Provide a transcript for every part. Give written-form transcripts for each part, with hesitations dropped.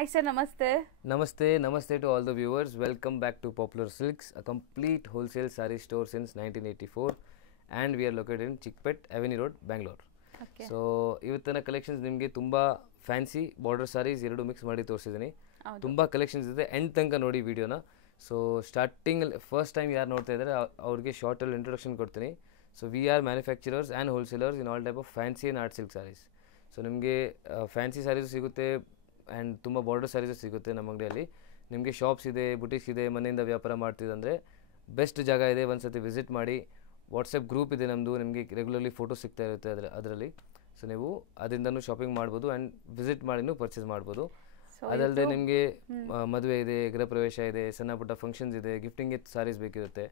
Hi sir, namaste. Namaste to all the viewers. Welcome back to Popular Silks, a complete wholesale saree store since 1984, and we are located in Chickpet Avenue Road, Bangalore. Okay. So ಇವತ್ತಿನ collections ನಿಮಗೆ ತುಂಬ fancy border saris ಎರಡು mix ಮಾಡಿ ತೋರಿಸಿದ್ದೀನಿ. ತುಂಬ collections ಇದೆ, end ತನಕ ನೋಡಿ ವಿಡಿಯೋನ. ಸೊ ಸ್ಟಾರ್ಟಿಂಗ್ ಫಸ್ಟ್ ಟೈಮ್ ಯಾರು ನೋಡ್ತಾ ಇದ್ದಾರೆ ಅವ್ರಿಗೆ ಶಾರ್ಟಲ್ಲಿ ಇಂಟ್ರೊಡಕ್ಷನ್ ಕೊಡ್ತೀನಿ. So we are manufacturers and wholesalers in all type of fancy and art silk sarees. So ನಿಮಗೆ ಫ್ಯಾನ್ಸಿ ಸಾರೀಸು ಸಿಗುತ್ತೆ ಆ್ಯಂಡ್ ತುಂಬ ಬಾರ್ಡರ್ ಸಾರೀಸು ಸಿಗುತ್ತೆ ನಮ್ಮ ಅಂಗಡಿಯಲ್ಲಿ. ನಿಮಗೆ ಶಾಪ್ಸ್ ಇದೆ, ಬುಟಿಕ್ಸ್ ಇದೆ, ಮನೆಯಿಂದ ವ್ಯಾಪಾರ ಮಾಡ್ತಿದ್ದಂದರೆ ಬೆಸ್ಟ್ ಜಾಗ ಇದೆ, ಒಂದು ಸತಿ ವಿಸಿಟ್ ಮಾಡಿ. ವಾಟ್ಸಪ್ ಗ್ರೂಪ್ ಇದೆ ನಮ್ಮದು, ನಿಮಗೆ ರೆಗ್ಯುಲರ್ಲಿ ಫೋಟೋ ಸಿಗ್ತಾ ಇರುತ್ತೆ ಅದರಲ್ಲಿ. ಸೊ ನೀವು ಅದರಿಂದನೂ ಶಾಪಿಂಗ್ ಮಾಡ್ಬೋದು ಆ್ಯಂಡ್ ವಿಸಿಟ್ ಮಾಡಿನೂ ಪರ್ಚೇಸ್ ಮಾಡ್ಬೋದು. ಅದಲ್ಲದೆ ನಿಮಗೆ ಮದುವೆ ಇದೆ, ಗೃಹ ಪ್ರವೇಶ ಇದೆ, ಸಣ್ಣ ಪುಟ್ಟ ಫಂಕ್ಷನ್ಸ್ ಇದೆ, ಗಿಫ್ಟಿಂಗ್ಗೆ ಸಾರೀಸ್ ಬೇಕಿರುತ್ತೆ.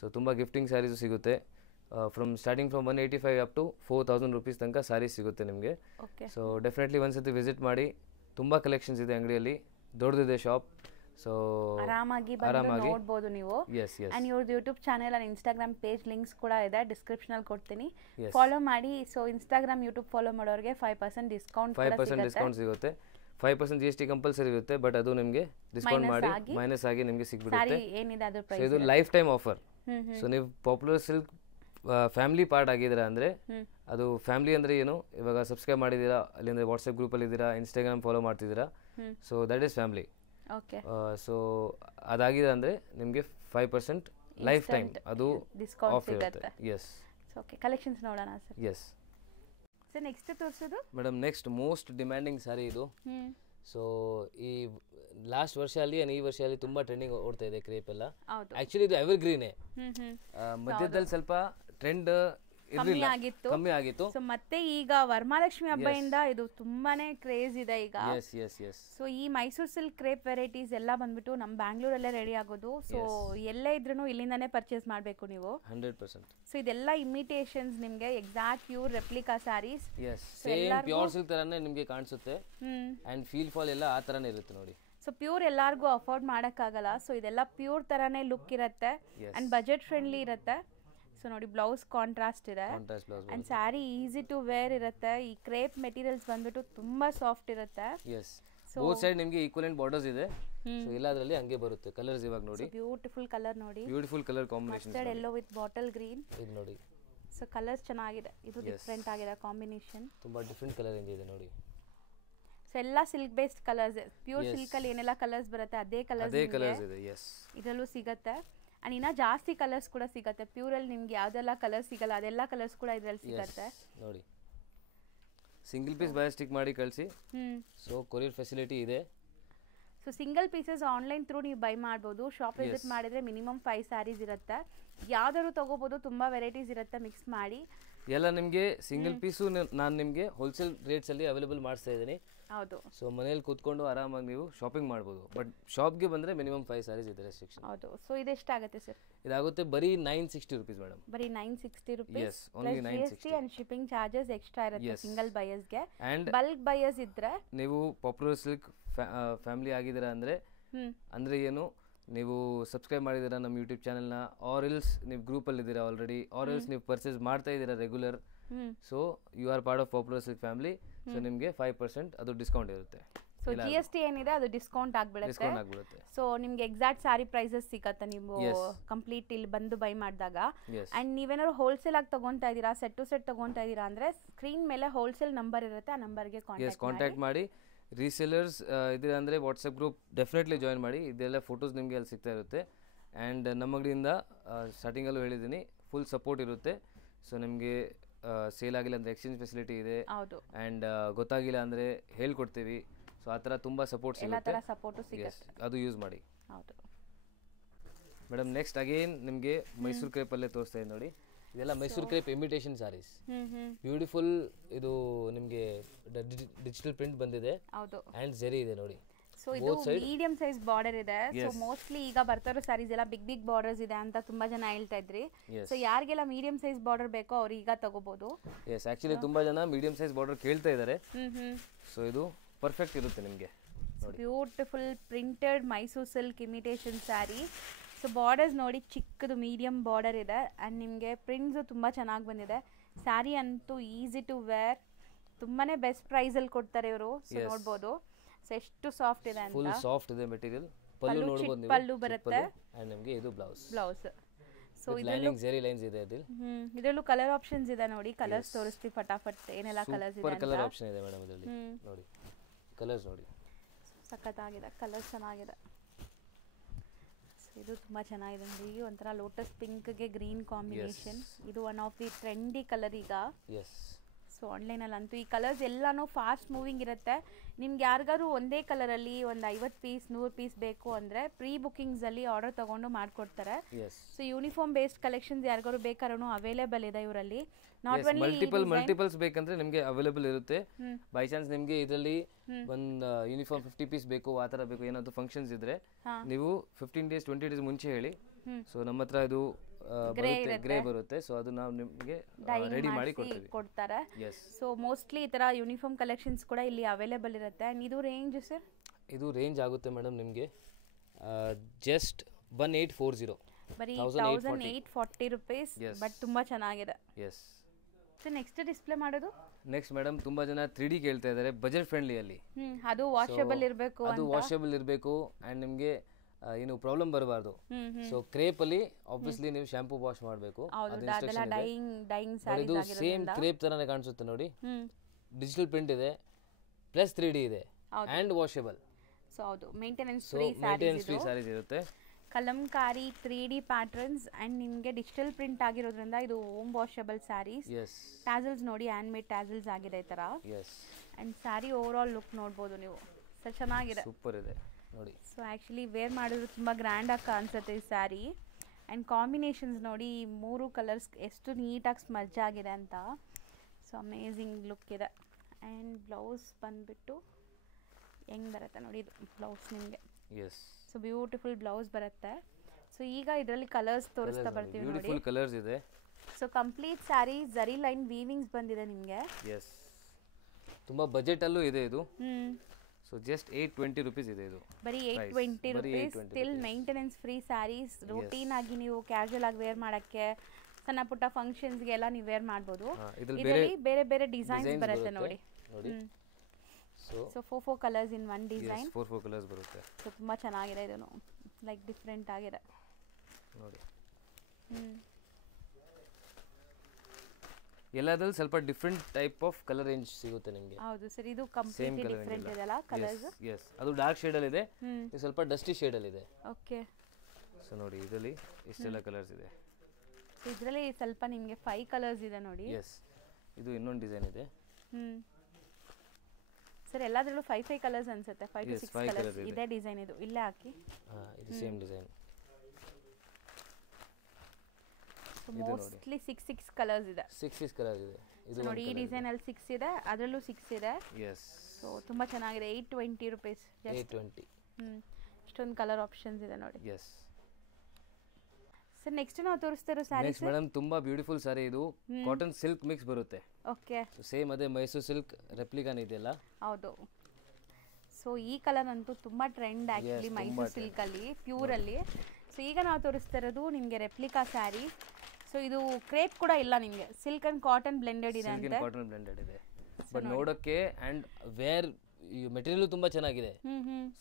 ಸೊ ತುಂಬ ಗಿಫ್ಟಿಂಗ್ ಸಾರೀಸು ಸಿಗುತ್ತೆ. Starting from 185 up to 4000 rupees ತನಕ ಸಾರೀಸ್ ಸಿಗುತ್ತೆ ನಿಮಗೆ. ಸೊ ಡೆಫಿನೆಟ್ಲಿ ಒಂದು ಸತಿ ವಿಸಿಟ್ ಮಾಡಿ. ತುಂಬ ಕಲೆಕ್ಷನ್ಸ್ ಇದೆ ಅಂಗಡಿಯಲ್ಲಿ, ದೊಡ್ಡದಿದೆ ಶಾಪ್. ಸೊ ಆರಾಮಾಗಿ ನೋಡ್ಬೋದು ನೀವು. ಅಂಡ್ ಇವ್ರದ್ದು YouTube channel and Instagram page links ಕೂಡ ಇದೆ, ಡಿಸ್ಕ್ರಿಪ್ಷನ್ ಅಲ್ಲಿ ಕೊಡ್ತೀನಿ, ಫಾಲೋ ಮಾಡಿ. ಸೊ ಇನ್ಸ್ಟಾಗ್ರಾಮ್ ಯೂಟ್ಯೂಬ್ ಫಾಲೋ ಮಾಡೋರಿಗೆ 5% ಡಿಸ್ಕೌಂಟ್ 5% ಡಿಸ್ಕೌಂಟ್ ಸಿಗುತ್ತೆ. 5% GST ಕಂಪಲ್ಸರಿ ಇರುತ್ತೆ, ಬಟ್ ಅದು ನಿಮಗೆ ಡಿಸ್ಕೌಂಟ್ ಮಾಡಿ ಮೈನಸ್ ಆಗಿ ನಿಮಗೆ ಸಿಗ್ಬಿಡುತ್ತೆ. ಏನಿದೆ ಅದ್ರ ಸೊ ಪ್ರೈಸ್ ಇದು ಲೈಫ್ ಟೈಮ್ ಆಫರ್. ಸೊ ನೀವು ಪಾಪ್ಯುಲರ್ ಸಿಲ್ಕ್ ಫ್ಯಾಮಿಲಿ ಪಾರ್ಟ್ ಆಗಿದ್ದೀರಾ ಅಂದರೆ, ಅದು ಫ್ಯಾಮಿಲಿ ಅಂದರೆ ಏನು, ಇವಾಗ ಸಬ್ಸ್ಕ್ರೈಬ್ ಮಾಡಿದ್ದೀರಾ, ಅಲ್ಲಿಂದರೆ ವಾಟ್ಸಪ್ ಗ್ರೂಪಲ್ಲಿ ಇದ್ದೀರಾ, ಇನ್ಸ್ಟಾಗ್ರಾಮ್ ಫಾಲೋ ಮಾಡ್ತಿದ್ದೀರಾ, so that is family. So ಅದಾಗಿದೆ ಅಂದರೆ ನಿಮಗೆ 5% ಲೈಫ್ ಟೈಮ್ ಅದು ಡಿಸ್ಕೌಂಟ್ ಸಿಗುತ್ತೆ. ಎಸ್. ಓಕೆ, ಕಲೆಕ್ಷನ್ಸ್ ನೋಡೋಣ ಸರ್. ಎಸ್ ಸರ್ ನೆಕ್ಸ್ಟ್ ತೋರಿಸೋದು madam, next most demanding sari ಇದು. ಸೊ ಈ ಲಾಸ್ಟ್ ವರ್ಷ ಅಲ್ಲಿ ಈ ವರ್ಷ ಅಲ್ಲಿ ತುಂಬಾ ಟ್ರೆಂಡಿಂಗ್ ಓಡ್ತಾ ಇದೆ ಕ್ರೇಪ್ ಎಲ್ಲ. ಆಕ್ಚುಲಿ ಇದು ಎವರ್ ಗ್ರೀನೇ. ಮಧ್ಯದಲ್ಲಿ ಸ್ವಲ್ಪ ಟ್ರೆಂಡ್ ಕಮ್ಮಿ ಆಗಿತ್ತು. ಸೊ ಮತ್ತೆ ಈಗ ವರಮಹಾಲಕ್ಷ್ಮಿ ಹಬ್ಬದಿಂದ ಇದು ತುಂಬಾನೇ ಕ್ರೇಜ್ ಇದೆ ಈಗ. ಸೊ ಈ ಮೈಸೂರು ಸಿಲ್ಕ್ ಕ್ರೇಪ್ ವೆರೈಟೀಸ್ ಎಲ್ಲ ಬಂದ್ಬಿಟ್ಟು ನಮ್ಮ ಬ್ಯಾಂಗ್ಳೂರಲ್ಲೇ ರೆಡಿ ಆಗೋದು. ಸೊ ಎಲ್ಲೇ ಇದ್ರೂ ಇಲ್ಲಿಂದಾನೇ ಪರ್ಚೇಸ್ ಮಾಡಬೇಕು ನೀವು. 100%. ಸೊ ಇದೆಲ್ಲ ಇಮಿಟೇಷನ್ಸ್, ನಿಮಗೆ exact pure replica sarees. Same pure silk ತರಾನೇ ನಿಮಗೆ ಕಾಣಿಸುತ್ತೆ ಅಂಡ್ ಫೀಲ್ ಫಾಲ್ ಎಲ್ಲ ಆ ತರಾನೇ ಇರುತ್ತೆ ನೋಡಿ. ಸೊ ಪ್ಯೂರ್ ಎಲ್ಲಾರ್ಗೂ ಅಫೋರ್ಡ್ ಮಾಡೋಕ್ಕಾಗಲ್ಲ. ಸೊ ಇದೆಲ್ಲ ಪ್ಯೂರ್ ತರಾನೇ ಲುಕ್ ಇರುತ್ತೆ ಅಂಡ್ ಬಜೆಟ್ ಫ್ರೆಂಡ್ಲಿ ಇರುತ್ತೆ. ಸೊ ನೋಡಿ, ಬ್ಲೌಸ್ ಕಾಂಟ್ರಾಸ್ಟ್ ಇದೆ and saree easy to wear ಇರುತ್ತೆ. ಈ ಕ್ರೇಪ್ ಮೆಟೀರಿಯಲ್ಸ್ ಬಂದ್ಬಿಟ್ಟು ತುಂಬಾ ಸಾಫ್ಟ್ ಇರುತ್ತೆ. ಬೋತ್ ಸೈಡ್ ನಿಮಗೆ ಈಕ್ವಲೆಂಟ್ ಬಾರ್ಡರ್ಸ್ ಇದೆ. ಸೊ ಎಲ್ಲದರಲ್ಲಿ ಹಂಗೆ ಬರುತ್ತೆ. ಕಲರ್ಸ್ ಇವಾಗ ನೋಡಿ, ಬ್ಯೂಟಿಫುಲ್ ಕಲರ್ ನೋಡಿ, beautiful colour combination. Mustard yellow with bottle green ಇದು ನೋಡಿ. ಸೊ ಕಲರ್ಸ್ ಚೆನ್ನಾಗಿದೆ, ಇದು ಡಿಫರೆಂಟ್ ಆಗಿದೆ ಕಾಂಬಿನೇಷನ್. ತುಂಬಾ ಡಿಫರೆಂಟ್ ಕಲರ್ ಇದೆ ನೋಡಿ. ಸೊ ಎಲ್ಲ silk based colours, pure silk ಅಲ್ಲಿ ಏನೆಲ್ಲ ಕಲರ್ಸ್ ಬರುತ್ತೆ ಅದೇ ಕಲರ್ಸ್ ಇದೆ. ಇದರಲ್ಲೂ ಸಿಗುತ್ತೆ ಅಂಡ್ ಇನ್ನ ಜಾಸ್ತಿ ಕಲರ್ಸ್ ಕೂಡ ಸಿಗುತ್ತೆ. ಪ್ಯೂರ್ ಅಲ್ಲಿ ನಿಮ್ಗೆ ಯಾವ್ದೆಲ್ಲ ಕಲರ್ ಸಿಗಲ್ಲ ಅದೆಲ್ಲ ಕಲರ್ಸ್ ಕೂಡ ಇದ್ರಲ್ಲಿ ಸಿಗುತ್ತೆ ನೋಡಿ. ಸಿಂಗಲ್ ಪೀಸ್ ಬೈ ಸ್ಟಿಕ್ ಮಾಡಿ ಕಳಿಸಿ. ಸೊ ಕೊರಿಯರ್ ಫೆಸಿಲಿಟಿ ಇದೆ. So single pieces online through ನೀವು ಬೈ ಮಾಡ್ಬೋದು. ಶಾಪ್ ವಿಸಿಟ್ ಮಾಡಿದ್ರೆ ಮಿನಿಮಮ್ 5 ಸ್ಯಾರೀಸ್ ಇರುತ್ತೆ. ಯಾವ್ದಾದ್ರು ತಗೋಬಹುದು, ತುಂಬಾ ವೆರೈಟೀಸ್ ಇರುತ್ತೆ, ಮಿಕ್ಸ್ ಮಾಡಿ ಎಲ್ಲ ನಿಮಗೆ ಸಿಂಗಲ್ ಪೀಸು ನಾನು ನಿಮಗೆ ಹೋಲ್ಸೇಲ್ ರೇಟ್ಸ್ ಅಲ್ಲಿ ಅವೈಲೇಬಲ್ ಮಾಡಿಸ್ತಾ ಇದ್ದೀನಿ. ಹೌದು. ಸೊ ಮನೇಲಿ ಕೂತ್ಕೊಂಡು ಆರಾಮಾಗಿ ನೀವು ಶಾಪಿಂಗ್ ಮಾಡ್ಬೋದು. ಬಟ್ ಶಾಪ್ಗೆ ಬಂದರೆ ಮಿನಿಮಮ್ 5 ಸ್ಯಾರೀಸ್ ಇದೆ ರೆಸ್ಟ್ರಿಕ್ಷನ್. ಹೌದು. ಸೊ ಇದು ಎಷ್ಟಾಗುತ್ತೆ ಸರ್? ಇದಾಗುತ್ತೆ ಬರೀ 960 rupees ಮೇಡಮ್. ಬರೀ 960 rupees. Yes, only 960. And shipping charges extra ಇರುತ್ತೆ ಸಿಂಗಲ್ ಬಯರ್ಸ್ಗೆ. ಅಂಡ್ ಬಲ್ಕ್ ಬಯರ್ಸ್ ಇದ್ರೆ ನೀವು ಪಾಪ್ಯುಲರ್ ಸಿಲ್ಕ್ ಫ್ಯಾಮಿಲಿ ಆಗಿದ್ದೀರಾ ಅಂದರೆ ಏನು, ನೀವು ಸಬ್ಸ್ಕ್ರೈಬ್ ಮಾಡಿದ್ದೀರಾ ನಮ್ಮ ಯೂಟ್ಯೂಬ್ ಚಾನಲ್ನ, ಆರ್ ಎಲ್ಸ್ ನೀವು ಗ್ರೂಪಲ್ಲಿ ಇದ್ದೀರಾ ಆಲ್ರೆಡಿ, ಆರ್ ಎಲ್ಸ್ ನೀವು ಪರ್ಚೇಸ್ ಮಾಡ್ತಾ ಇದ್ದೀರಾ regular. So you are part of popular silk family. So ನಿಮಗೆ 5% ಅದು ಡಿಸ್ಕೌಂಟ್ ಇರುತ್ತೆ. ಸೊ GST ಏನಿದೆ ಅದು ಡಿಸ್ಕೌಂಟ್ ಆಗ್ಬಿಡುತ್ತೆ. ಸೊ ನಿಮ್ಗೆ ಎಕ್ಸಾಕ್ಟ್ ಸಾರಿ ಪ್ರೈಸಸ್ ಸಿಗತ್ತೆ ನೀವು ಕಂಪ್ಲೀಟ್ ಇಲ್ಲಿ ಬಂದು ಬೈ ಮಾಡಿದಾಗ. ಅಂಡ್ ನೀವೇನಾದ್ರು ಹೋಲ್ಸೇಲ್ ಆಗಿ ತಗೊಂತಾ ಇದೀರಾ, ಸೆಟ್ ಟು ಸೆಟ್ ತಗೊಂತಾ ಇದೀರಾ ಅಂದ್ರೆ ಸ್ಕ್ರೀನ್ ಮೇಲೆ ಹೋಲ್ಸೇಲ್ ನಂಬರ್ ಇರುತ್ತೆ, ಆ ನಂಬರ್ಗೆ ಕಾಂಟ್ಯಾಕ್ಟ್ ಮಾಡಿ. ರೀಸೇಲರ್ಸ್ ಇದ್ದೀರಾ ಅಂದರೆ ವಾಟ್ಸಪ್ ಗ್ರೂಪ್ ಡೆಫಿನೆಟ್ಲಿ ಜಾಯಿನ್ ಮಾಡಿ. ಇದೆಲ್ಲ ಫೋಟೋಸ್ ನಿಮಗೆ ಅಲ್ಲಿ ಸಿಗ್ತಾ ಇರುತ್ತೆ. ಆ್ಯಂಡ್ ನಮ್ಮ ಅಂಗಡಿಯಿಂದ ಸ್ಟಾರ್ಟಿಂಗಲ್ಲೂ ಹೇಳಿದ್ದೀನಿ, ಫುಲ್ ಸಪೋರ್ಟ್ ಇರುತ್ತೆ. ಸೊ ನಿಮಗೆ ಸೇಲ್ ಆಗಿಲ್ಲ ಅಂದರೆ ಎಕ್ಸ್ಚೇಂಜ್ ಫೆಸಿಲಿಟಿ ಇದೆ. ಆ್ಯಂಡ್ ಗೊತ್ತಾಗಿಲ್ಲ ಅಂದರೆ ಹೇಳ್ಕೊಡ್ತೀವಿ. ಸೊ ಆ ಥರ ತುಂಬ ಸಪೋರ್ಟ್ ಸಿಗುತ್ತೆ, ಅದು ಯೂಸ್ ಮಾಡಿ ಮೇಡಮ್. ನೆಕ್ಸ್ಟ್ ಅಗೇನ್ ನಿಮಗೆ ಮೈಸೂರು ಕ್ರೇಪಲ್ಲೇ ತೋರಿಸ್ತಾ ಇದೆ ನೋಡಿ. ಇದೆಲ್ಲ Mysuru crepe imitation sarees. Beautiful. ಇದು ನಿಮಗೆ ಡಿಜಿಟಲ್ ಪ್ರಿಂಟ್ ಬಂದಿದೆ ಅಂಡ್ ಜೆರಿ ಇದೆ ನೋಡಿ. ಸೊ ಇದು ಮೀಡಿಯಂ ಸೈಜ್ ಬಾರ್ಡರ್ ಇದೆ. ಸೊ ಮೋಸ್ಟ್ಲಿ ಈಗ ಬರ್ತಾರೋ ಸ್ಯಾರೀಸ್ ಎಲ್ಲ ಬಿಗ್ ಬಾರ್ಡರ್ಸ್ ಇದೆ ಅಂತ ತುಂಬಾ ಜನ ಹೇಳ್ತಾ ಇದ್ರಿ. ಸೊ ಯಾರಿಗೆಲ್ಲ ಮೀಡಿಯಂ ಸೈಜ್ ಬಾರ್ಡರ್ ಬೇಕೋ ಅವ್ರು ಈಗ ತಗೋಬಹುದು. ಎಸ್, ಆಕ್ಚುಲಿ ತುಂಬಾ ಜನ ಮೀಡಿಯಂ ಸೈಜ್ ಬಾರ್ಡರ್ ಕೇಳ್ತಾ ಇದ್ದಾರೆ. ಸೊ ಇದು ಪರ್ಫೆಕ್ಟ್ ಇರುತ್ತೆ ನಿಮಗೆ. Beautiful printed Mysuru silk imitation sari. So borders ನೋಡಿ, ಚಿಕ್ಕದು ಮೀಡಿಯಂ ಬಾರ್ಡರ್ ಇದೆ ಅಂಡ್ ನಿಮಗೆ ಪ್ರಿಂಟ್ಸು ತುಂಬ ಚೆನ್ನಾಗಿ ಬಂದಿದೆ. ಸ್ಯಾರಿ ಅಂತೂ ಈಸಿ ಟು ವೇರ್, ತುಂಬಾನೇ ಬೆಸ್ಟ್ ಪ್ರೈಸಲ್ಲಿ ಕೊಡ್ತಾರೆ ಇವರು. ಸೊ ನೋಡ್ಬೋದು. ಸೊ ಎಷ್ಟು ಸಾಫ್ಟ್ ಇದೆ ಅಂತ. ಫುಲ್ ಸಾಫ್ಟ್ ಇದೆ ಮೆಟೀರಿಯಲ್. ಪಲ್ಲು ನೋಡಬಹುದು ನೀವು, ಪಲ್ಲು ಬರುತ್ತೆ ಅಂಡ್ ನಿಮಗೆ ಇದು blouse. So lining Jerry lines ಇದೆ ಅದಿಲ್. ಇದರಲ್ಲೂ ಕಲರ್ ಆಪ್ಷನ್ಸ್ ಇದೆ ನೋಡಿ, ಕಲರ್ಸ್ ತೋರಿಸ್ತೀವಿ ಫಟಾಫಟ್ ಏನೆಲ್ಲ ಕಲರ್ಸ್ ಇದೆ. ಸೂಪರ್ ಕಲರ್ ಆಪ್ಷನ್ ಇದೆ ಮೇಡಮ್ ಇದರಲ್ಲಿ. ನೋಡಿ ಕಲರ್ಸ್ ನೋಡಿ, ಸಖತ್ತಾಗಿದೆ, ಕಲರ್ ಚೆನ್ನಾಗಿದೆ. ಇದು ತುಂಬಾ ಚೆನ್ನಾಗಿದೆ ನೋಡಿ, ಒಂಥರ ಲೋಟಸ್ ಪಿಂಕ್ಗೆ ಗ್ರೀನ್ ಕಾಂಬಿನೇಷನ್. ಇದು one of the trendy colour ಈಗ. ಸೊ ಆನ್ಲೈನಲ್ಲಿ ಅಂತೂ ಈ ಕಲರ್ಸ್ ಎಲ್ಲಾನು ಫಾಸ್ಟ್ ಮೂವಿಂಗ್ ಇರುತ್ತೆ. ನಿಮ್ಗೆ ಯಾರಿಗಾದ್ರು ಒಂದೇ ಕಲರಲ್ಲಿ ಒಂದು 50 ಪೀಸ್ 100 ಪೀಸ್ ಬೇಕು ಅಂದರೆ ಪ್ರೀ ಬುಕಿಂಗ್ಸಲ್ಲಿ ಆರ್ಡರ್ ತೊಗೊಂಡು ಮಾಡಿಕೊಡ್ತಾರೆ. ಸೊ ಯೂನಿಫಾರ್ಮ್ ಬೇಸ್ಡ್ ಕಲೆಕ್ಷನ್ಸ್ ಯಾರಿಗಾದ್ರು ಬೇಕಾದ್ರೂ ಅವೈಲೇಬಲ್ ಇದೆ ಇವರಲ್ಲಿ. ನಾಟ್ ಓನ್ಲಿ ಮಲ್ಟಿಪಲ್ಸ್ ಬೇಕಂದ್ರೆ ನಿಮಗೆ ಅವೈಲೇಬಲ್ ಇರುತ್ತೆ. ಬೈ ಚಾನ್ಸ್ ನಿಮಗೆ ಇದರಲ್ಲಿ ಒಂದು ಯೂನಿಫಾರ್ಮ್ 50 ಪೀಸ್ ಬೇಕು, ಆ ಥರ ಬೇಕು, ಏನಾದರೂ ಫಂಕ್ಷನ್ಸ್ ಇದ್ರೆ ನೀವು 15 ಡೇಸ್ 20 ಡೇಸ್ ಮುಂಚೆ ಹೇಳಿ. ಸೊ ನಮ್ಮ ಹತ್ರ ಇದು ಗ್ರೇ ಬರುತ್ತೆ. ಸೊ ಅದು ನಾವು ನಿಮಗೆ ರೆಡಿ ಮಾಡಿ ಕೊಡ್ತಾರೆ. ಸೊ ಮೋಸ್ಟ್ಲಿ ಈ ತರ ಯೂನಿಫಾರ್ಮ್ ಕಲೆಕ್ಷನ್ಸ್ ಕೂಡ ಇಲ್ಲಿ ಅವೈಲೇಬಲ್ ಇರುತ್ತೆ. ಅಂಡ್ ಇದು ರೇಂಜ್ ಸರ್? ಇದು ರೇಂಜ್ ಆಗುತ್ತೆ ಮೇಡಮ್ ನಿಮಗೆ ಜಸ್ಟ್ 1840, ಬರೀ 1840 ರೂಪೀಸ್. ಬಟ್ ತುಂಬಾ ಚೆನ್ನಾಗಿದೆ. ಸೊ ನೆಕ್ಸ್ಟ್ ಡಿಸ್ಪ್ಲೇ ಮಾಡೋದು ನೆಕ್ಸ್ಟ್ ಮೇಡಮ್ ತುಂಬಾ ಜನ 3D ಕೇಳ್ತಾ ಇದ್ದಾರೆ ಬಜೆಟ್ ಫ್ರೆಂಡ್ಲಿ ಅಲ್ಲಿ. ಅದು ವಾಷಬಲ್ ಇರಬೇಕು, ಅದು ವಾಷಬಲ್ ಇರಬೇಕು ಅಂಡ್ ನಿಮಗೆ ಏನು ಪ್ರಾಬ್ಲಮ್ ಬರಬಾರ್ದು. ಸೊ ಕ್ರೇಪ್ ಅಲ್ಲಿ ಆಬ್ವಿಯಸ್ಲಿ ನೀವು ಶಾಂಪೂ ವಾಶ್ ಮಾಡಬೇಕು. ಇದು ಸೇಮ್ ಕ್ರೇಪ್ ತರನೇ ಕಾಣಿಸುತ್ತೆ ನೋಡಿ. ಡಿಜಿಟಲ್ ಪ್ರಿಂಟ್ ಇದೆ, ಪ್ಲಸ್ 3D ಇದೆ ಅಂಡ್ ವಾಷಬಲ್. ಸೊ ಹೌದು, ಮೇಂಟೆನೆನ್ಸ್ ಫ್ರೀ ಸ್ಯಾರೀಸ್ ಇರುತ್ತೆ. ಕಲಂಕಾರಿ 3D ಪ್ಯಾಟರ್ನ್ಸ್ ಅಂಡ್ ನಿಮಗೆ ಡಿಜಿಟಲ್ ಪ್ರಿಂಟ್ ಆಗಿರೋದ್ರಿಂದ ಇದು ಹೋಮ್ ವಾಷಬಲ್ ಸ್ಯಾರೀಸ್. ಟ್ಯಾಸಲ್ಸ್ ನೋಡಿ, ಹ್ಯಾಂಡ್ ಮೇಡ್ ಟ್ಯಾಸಲ್ಸ್ ಆಗಿದೆ ಈ ತರ. And sari over all look ನೋಡ್ಬೋದು ನೀವು, ಚೆನ್ನಾಗಿದೆ, ಸೂಪರ್ ಇದೆ ನೋಡಿ. ಸೊ ಆ್ಯಕ್ಚುಲಿ ವೇರ್ ಮಾಡಿದ್ರು ತುಂಬ ಗ್ರ್ಯಾಂಡಾಗಿ ಕಾಣಿಸುತ್ತೆ ಈ ಸ್ಯಾರಿ. ಆ್ಯಂಡ್ ಕಾಂಬಿನೇಷನ್ಸ್ ನೋಡಿ, ಈ 3 ಕಲರ್ಸ್ ಎಷ್ಟು ನೀಟಾಗಿ ಸ್ಮರ್ಜ್ ಆಗಿದೆ ಅಂತ. ಸೊ ಅಮೇಝಿಂಗ್ ಲುಕ್ ಇದೆ. ಆ್ಯಂಡ್ ಬ್ಲೌಸ್ ಬಂದುಬಿಟ್ಟು ಹೆಂಗೆ ಬರುತ್ತೆ ನೋಡಿ, ಇದು ಬ್ಲೌಸ್ ನಿಮಗೆ. ಸೊ ಬ್ಯೂಟಿಫುಲ್ ಬ್ಲೌಸ್ ಬರುತ್ತೆ. ಸೊ ಈಗ ಇದರಲ್ಲಿ ಕಲರ್ಸ್ ತೋರಿಸ್ತಾ ಬರ್ತೀವಿ ನೋಡಿ. ಬ್ಯೂಟಿಫುಲ್ ಕಲರ್ಸ್ ಇದೆ. ಸೊ ಕಂಪ್ಲೀಟ್ ಸ್ಯಾರಿ ಜರಿ ಲೈನ್ ವೀವಿಂಗ್ಸ್ ಬಂದಿದೆ ನಿಮಗೆ. ತುಂಬ ಬಜೆಟಲ್ಲೂ ಇದೆ ಇದು. ಸೊ ಜಸ್ಟ್ 820 ರೂಪೀಸ್ ಇದೆ ಇದು. ಬರೀ 820 rupees. Still maintenance free sarees. Routine ಆಗಿ ನೀವು ಕ್ಯಾಶುಯಲ್ ಆಗಿ ವೇರ್ ಮಾಡೋಕ್ಕೆ, ಸಣ್ಣ ಪುಟ್ಟ ಫಂಕ್ಷನ್ಸ್ಗೆಲ್ಲ ನೀವು ವೇರ್ ಮಾಡ್ಬೋದು. ಇದರಲ್ಲಿ ಬೇರೆ ಬೇರೆ ಡಿಸೈನ್ಸ್ ಬರುತ್ತೆ ನೋಡಿ. So 4 colours in one design. 4 colours ಬರುತ್ತೆ. ಸೊ ತುಂಬ ಚೆನ್ನಾಗಿದೆ, ಇದನ್ನು ಲೈಕ್ ಡಿಫ್ರೆಂಟ್ ಆಗಿದೆ ನೋಡಿ. ಎಲ್ಲಾದ್ರಲ್ಲಿ ಸ್ವಲ್ಪ different type of colour range ಸಿಗುತ್ತೆ ನಿಮಗೆ. ಹೌದು ಸರ್, ಇದು ಕಂಪ್ಲೀಟ್ಲಿ ಡಿಫರೆಂಟ್ ಇದೆ ಅಲ್ಲ ಕಲರ್ಸ್. ಅದು ಡಾರ್ಕ್ ಶೇಡ್ ಅಲ್ಲಿ ಇದೆ, ಇದು ಸ್ವಲ್ಪ ಡಸ್ಟಿ ಶೇಡ್ ಅಲ್ಲಿ ಇದೆ. ಓಕೆ. ಸೊ ನೋಡಿ ಇದರಲ್ಲಿ ಇಷ್ಟೆಲ್ಲ ಕಲರ್ಸ್ ಇದೆ. ಇದರಲ್ಲಿ ಸ್ವಲ್ಪ ನಿಮಗೆ 5 ಕಲರ್ಸ್ ಇದೆ ನೋಡಿ. ಇದು ಇನ್ನೊಂದು ಡಿಸೈನ್ ಇದೆ. ಸರ್ ಎಲ್ಲದರಲ್ಲೂ 5 ಕಲರ್ಸ್ ಅನ್ಸುತ್ತೆ. 5 to 6 ಕಲರ್ಸ್ ಇದೆ. ಡಿಸೈನ್ ಇದು ಇಲ್ಲೇ ಹಾಕಿ. ಇದು ಸೇಮ್ ಡಿಸೈನ್. ಮೋಸ್ಟ್ಲಿ 6 ಕಲರ್ಸ್ ಇದೆ. 6 ಕಲರ್ಸ್ ಇದೆ. ಇದು ನೋಡಿ, ಈ ಡಿಸೈನ್ ಅಲ್ಲಿ 6 ಇದೆ, ಅದರಲ್ಲೂ 6 ಇದೆ. ಸೊ ತುಂಬಾ ಚೆನ್ನಾಗಿದೆ. 820 ರೂಪೀಸ್. 820. ಇಷ್ಟೊಂದು ಕಲರ್ ಆಪ್ಷನ್ಸ್ ಇದೆ ನೋಡಿ. ಸರ್ ನೆಕ್ಸ್ಟ್ ನಾವು ತೋರಿಸ್ತಿರೋ ಸ್ಯಾರಿ. ನೆಕ್ಸ್ಟ್ ಮೇಡಮ್ ತುಂಬಾ ಬ್ಯೂಟಿಫುಲ್ ಸ್ಯಾರಿ. ಇದು ಕಾಟನ್ ಸಿಲ್ಕ್ ಮಿಕ್ಸ್ ಬರುತ್ತೆ. ಓಕೆ. ಸೇಮ್ ಅದೇ ಮೈಸೂರು ಸಿಲ್ಕ್ ರೆಪ್ಲಿಕಾನ್ ಇದೆಯಲ್ಲ. ಹೌದು. ಸೊ ಈ ಕಲರ್ ಅಂತೂ ತುಂಬಾ ಟ್ರೆಂಡ್ ಆಕ್ಚುಲಿ ಮೈಸೂರು ಸಿಲ್ಕ್ ಅಲ್ಲಿ, ಪ್ಯೂರ್ ಅಲ್ಲಿ. ಸೊ ಈಗ ನಾವು ತೋರಿಸ್ತಾ ಇರೋದು ನಿಮಗೆ ರೆಪ್ಲಿಕಾ ಸ್ಯಾರಿ. ಸೊ ಇದು ಕ್ರೇಪ್ ಕೂಡ ಇಲ್ಲ, ನಿಮಗೆ ಸಿಲ್ಕ್ ಅಂಡ್ ಕಾಟನ್ ಬ್ಲೆಂಡೆಡ್ ಇದೆ ಅಂತೆ. ಕಾಟನ್ ಬ್ಲೆಂಡೆಡ್ ಇದೆ. ಬಟ್ ನೋಡೋಕೆ ಅಂಡ್ ವೇರ್ ಮೆಟೀರಿಯಲ್ ತುಂಬಾ ಚೆನ್ನಾಗಿದೆ.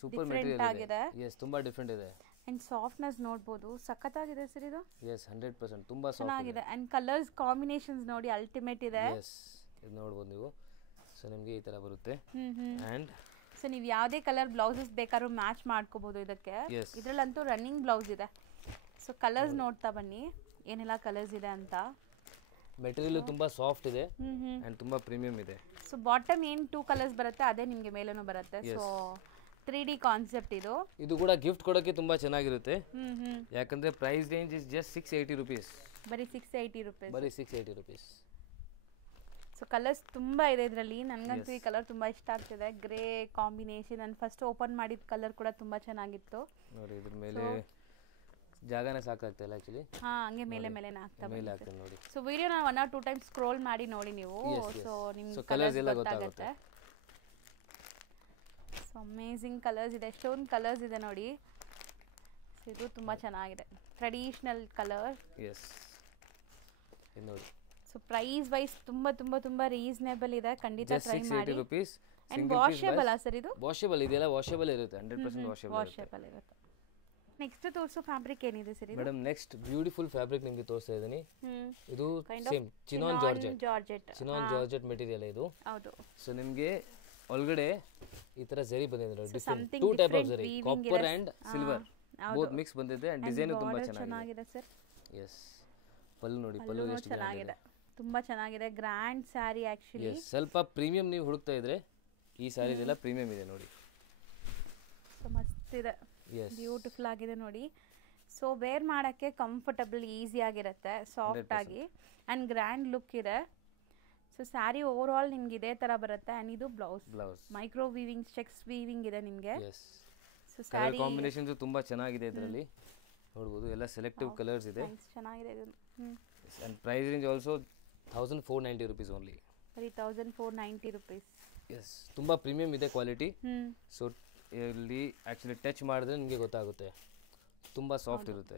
ಸೂಪರ್ ಮೆಟೀರಿಯಲ್ ಆಗಿದೆ. ತುಂಬಾ ಡಿಫರೆಂಟ್ ಇದೆ. ಅಂಡ್ ಸಾಫ್ಟ್ನೆಸ್ ನೋಡಬಹುದು, ಸಖತ್ತಾಗಿದೆ ಸರ್ ಇದು. 100% ತುಂಬಾ ಸಾಫ್ಟ್ ಆಗಿದೆ. ಅಂಡ್ ಕಲರ್ಸ್ ಕಾಂಬಿನೇಷನ್ಸ್ ನೋಡಿ ಅಲ್ಟಿಮೇಟ್ ಇದೆ. ಇದು ನೋಡಬಹುದು ನೀವು. ಸೊ ನಿಮಗೆ ಈ ತರ ಬರುತ್ತೆ. ಅಂಡ್ ಸೊ ನೀವು ಯಾವುದೇ ಕಲರ್ ಬ್ಲೌಸಸ್ ಬೇಕಾದ್ರೂ ಮ್ಯಾಚ್ ಮಾಡ್ಕೋಬಹುದು ಇದಕ್ಕೆ. ಇದರಲ್ಲಂತೂ ರನ್ನಿಂಗ್ ಬ್ಲೌಸ್ ಇದೆ. ಸೊ ಕಲರ್ಸ್ ನೋಡ್ತಾ ಬನ್ನಿ ಏನೆಲ್ಲ ಕಲರ್ಸ್ ಇದೆ ಅಂತ. ಮೆಟೀರಿಯಲ್ ತುಂಬಾ ಸಾಫ್ಟ್ ಇದೆ ಅಂಡ್ ತುಂಬಾ ಪ್ರೀಮಿಯಂ ಇದೆ. ಸೊ ಬಾಟಮ್ ಏನು 2 ಕಲರ್ಸ್ ಬರುತ್ತೆ, ಅದೇ ನಿಮಗೆ ಮೇಲೇನೂ ಬರುತ್ತೆ. ಸೊ 3D ಕಾನ್ಸೆಪ್ಟ್ ಇದು. ಇದು ಕೂಡ ಗಿಫ್ಟ್ ಕೊಡೋಕೆ ತುಂಬಾ ಚೆನ್ನಾಗಿರುತ್ತೆ. ಯಾಕಂದ್ರೆ price range is just 680 rupees. ಬರೀ 680 ರೂಪೀಸ್. ಬರೀ 680 ರೂಪೀಸ್. ಸೊ ಕಲರ್ಸ್ ತುಂಬಾ ಇದೆ ಇದರಲ್ಲಿ. ನನಗಂತೂ ಈ ಕಲರ್ ತುಂಬಾ ಇಷ್ಟ ಆಗ್ತಿದೆ. Grey combination. ನಾನು ಫಸ್ಟ್ ಓಪನ್ ಮಾಡಿದ ಕಲರ್ ಕೂಡ ತುಂಬಾ ಚೆನ್ನಾಗಿತ್ತು ನೋಡಿ. ಇದ್ರ ಮೇಲೆ ಜಾಗನೇ ಸಾಕಾಗ್ತಾ ಇಲ್ಲ ಆಕ್ಚುಲಿ. ಹಂಗೆ ಮೇಲೆ ಹಾಕ್ತಾ ನೋಡಿ. ಸೊ ವಿಡಿಯೋನ 1 or 2 ಟೈಮ್ಸ್ ಸ್ಕ್ರೋಲ್ ಮಾಡಿ ನೋಡಿ ನೀವು. ಸೊ ನಿಮ್ಗೆ ಕಲರ್ಸ್ ಎಲ್ಲ ಗೊತ್ತಾಗುತ್ತೆ. ಸೊ ಅಮೇಜಿಂಗ್ ಕಲರ್ಸ್ ಇದೆ, ಎಷ್ಟೊಂದು ಕಲರ್ಸ್ ಇದೆ ನೋಡಿ. ಸೊ ಇದು ತುಂಬಾ ಚೆನ್ನಾಗಿದೆ, ಟ್ರೆಡಿಷನಲ್ ಕಲರ್. ನೋಡಿ. ಸೊ ಪ್ರೈಸ್ ವೈಸ್ ತುಂಬಾ ತುಂಬಾ ತುಂಬಾ ರೀಸನೇಬಲ್ ಇದೆ, ಖಂಡಿತ ಟ್ರೈ ಮಾಡಿ. 680 ರೂಪೀಸ್ ಅಂಡ್ ವಾಷೇಬಲ್ ಸರ್ ಇದು? ವಾಷೇಬಲ್ ಇದೆಲ್ಲ ವಾಷೇಬಲ್ ಇರುತ್ತೆ, 100% ವಾಷೇಬಲ್ ಇರುತ್ತೆ. ನೆಕ್ಸ್ಟ್ ತೋರಿಸೋ ಫ್ಯಾಬ್ರಿಕ್ ಏನಿದೆ ಸರ್ ಇದು? ಮೇಡಮ್ ನೆಕ್ಸ್ಟ್ ಬ್ಯೂಟಿಫುಲ್ ಫ್ಯಾಬ್ರಿಕ್ ನಿಮಗೆ ತೋರಿಸ್ತಾ ಇದ್ದೀನಿ. ಇದು ಸೇಮ್ ಚಿನಾನ್ ಜಾರ್ಜೆಟ್ ಮೆಟೀರಿಯಲ್ ಇದು. ಹೌದು. ಸೊ ನಿಮಗೆ ಒಳಗಡೆ ಈ ತರ ಜರಿ ಬಂದಿದೆ ನೋಡಿ, ಡಿಫರೆಂಟ್ 2 ಟೈಪ್ ಆಫ್ ಜರಿ, copper and silver both mix ಬಂದಿದೆ. ಅಂಡ್ ಡಿಸೈನ್ ತುಂಬಾ ಚೆನ್ನಾಗಿದೆ ಸರ್. ಎಸ್, ಪಲ್ಲು ನೋಡಿ, ಪಲ್ಲು ಎಷ್ಟು ಚೆನ್ನಾಗಿದೆ, ತುಂಬಾ ಚೆನ್ನಾಗಿದೆ. Grand sari actually. ಸ್ವಲ್ಪ ಪ್ರೀಮಿಯಂ ನೀವು ಹುಡುಕ್ತಾ ಇದ್ರೆ ಈ ಸ್ಯಾರೀಸ್ ಎಲ್ಲ ಪ್ರೀಮಿಯಂ ಇದೆ ನೋಡಿ. ಸೊ ಮಸ್ತ್ ಇದೆ, ಬ್ಯೂಟಿಫುಲ್ ಆಗಿದೆ ನೋಡಿ. ಸೊ ವೇರ್ ಮಾಡಕ್ಕೆ ಕಂಫರ್ಟಬಲ್, ಈಸಿ ಆಗಿರುತ್ತೆ, ಸಾಫ್ಟ್ ಆಗಿ ಅಂಡ್ ಗ್ರ್ಯಾಂಡ್ ಲುಕ್ ಇದೆ. ಸೊ ಸ್ಯಾರಿ ಓವರ್ ಆಲ್ ನಿಮ್ಗೆ ಇದೇ ತರ ಬರುತ್ತೆ. ಅಂಡ್ ಇದು blouse micro weaving, cheques weaving ಇದೆ ನಿಮಗೆ. ಸೊ ಸ್ಯಾರಿ ಕಾಂಬಿನೇಷನ್ಸ್ ತುಂಬಾ ಚೆನ್ನಾಗಿದೆ ಇದರಲ್ಲಿ, ನೋಡಬಹುದು ಎಲ್ಲ ಸೆಲೆಕ್ಟಿವ್ ಕಲರ್ಸ್ ಇದೆ, ಚೆನ್ನಾಗಿದೆ ಇದು. And price range also 1490 rupees only. 3490 rupees. Yes, ತುಂಬಾ ಪ್ರೀಮಿಯಂ ಇದೆ ಕ್ವಾಲಿಟಿ. ಸೊ ಇಲ್ಲಿ ಆಕ್ಚುಲಿ ಟಚ್ ಮಾಡಿದ್ರೆ ನಿಮಗೆ ಗೊತ್ತಾಗುತ್ತೆ, ತುಂಬಾ ಸಾಫ್ಟ್ ಇರುತ್ತೆ.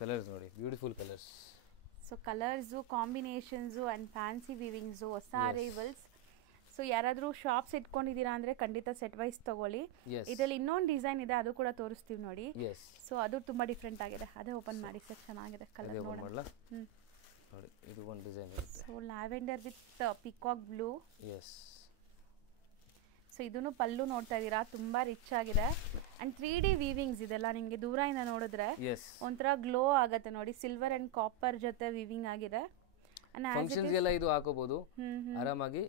ಕಲರ್ಸ್ ನೋಡಿ, beautiful colours. So colours, combinations and fancy weavings, ಹೊಸ ಅರೈವಲ್ಸ್. ಸೊ ಯಾರಾದರೂ ಶಾಪ್ಸ್ ಇಟ್ಕೊಂಡಿದ್ದೀರಾ ಅಂದರೆ ಖಂಡಿತ ಸೆಟ್ ವೈಸ್ ತೊಗೊಳ್ಳಿ. ಇದರಲ್ಲಿ ಇನ್ನೊಂದು ಡಿಸೈನ್ ಇದೆ, ಅದು ಕೂಡ ತೋರಿಸ್ತೀವಿ ನೋಡಿ. ಸೊ ಅದು ತುಂಬ ಡಿಫ್ರೆಂಟ್ ಆಗಿದೆ, ಅದೇ ಓಪನ್ ಮಾಡಿ ಸರ್, ಚೆನ್ನಾಗಿದೆ ಕಲರ್ ನೋಡೋಣ. ನೋಡಿ, ಇದು ಒಂದು ಡಿಸೈನ್ ಇರುತ್ತೆ. So lavender with peacock blue. Yes. So ಇದನ್ನು ಪಲ್ಲು ನೋಡ್ತಾ ಇದ್ದೀರಾ, ತುಂಬಾ ರಿಚ್ ಆಗಿದೆ. ಅಂಡ್ 3D ವೀವಿಂಗ್ಸ್ ಇದೆಲ್ಲ ನಿಮಗೆ ದೂರದಿಂದ ನೋಡಿದ್ರೆ ಒಂಥರ ಗ್ಲೋ ಆಗುತ್ತೆ ನೋಡಿ. ಸಿಲ್ವರ್ ಅಂಡ್ ಕಾಪರ್ ಜೊತೆ ವೀವಿಂಗ್ ಆಗಿದೆ. ಫಂಕ್ಷನ್ಸ್ ಗೆಲ್ಲ ಇದು ಹಾಕೋಬಹುದು ಆರಾಮಾಗಿ.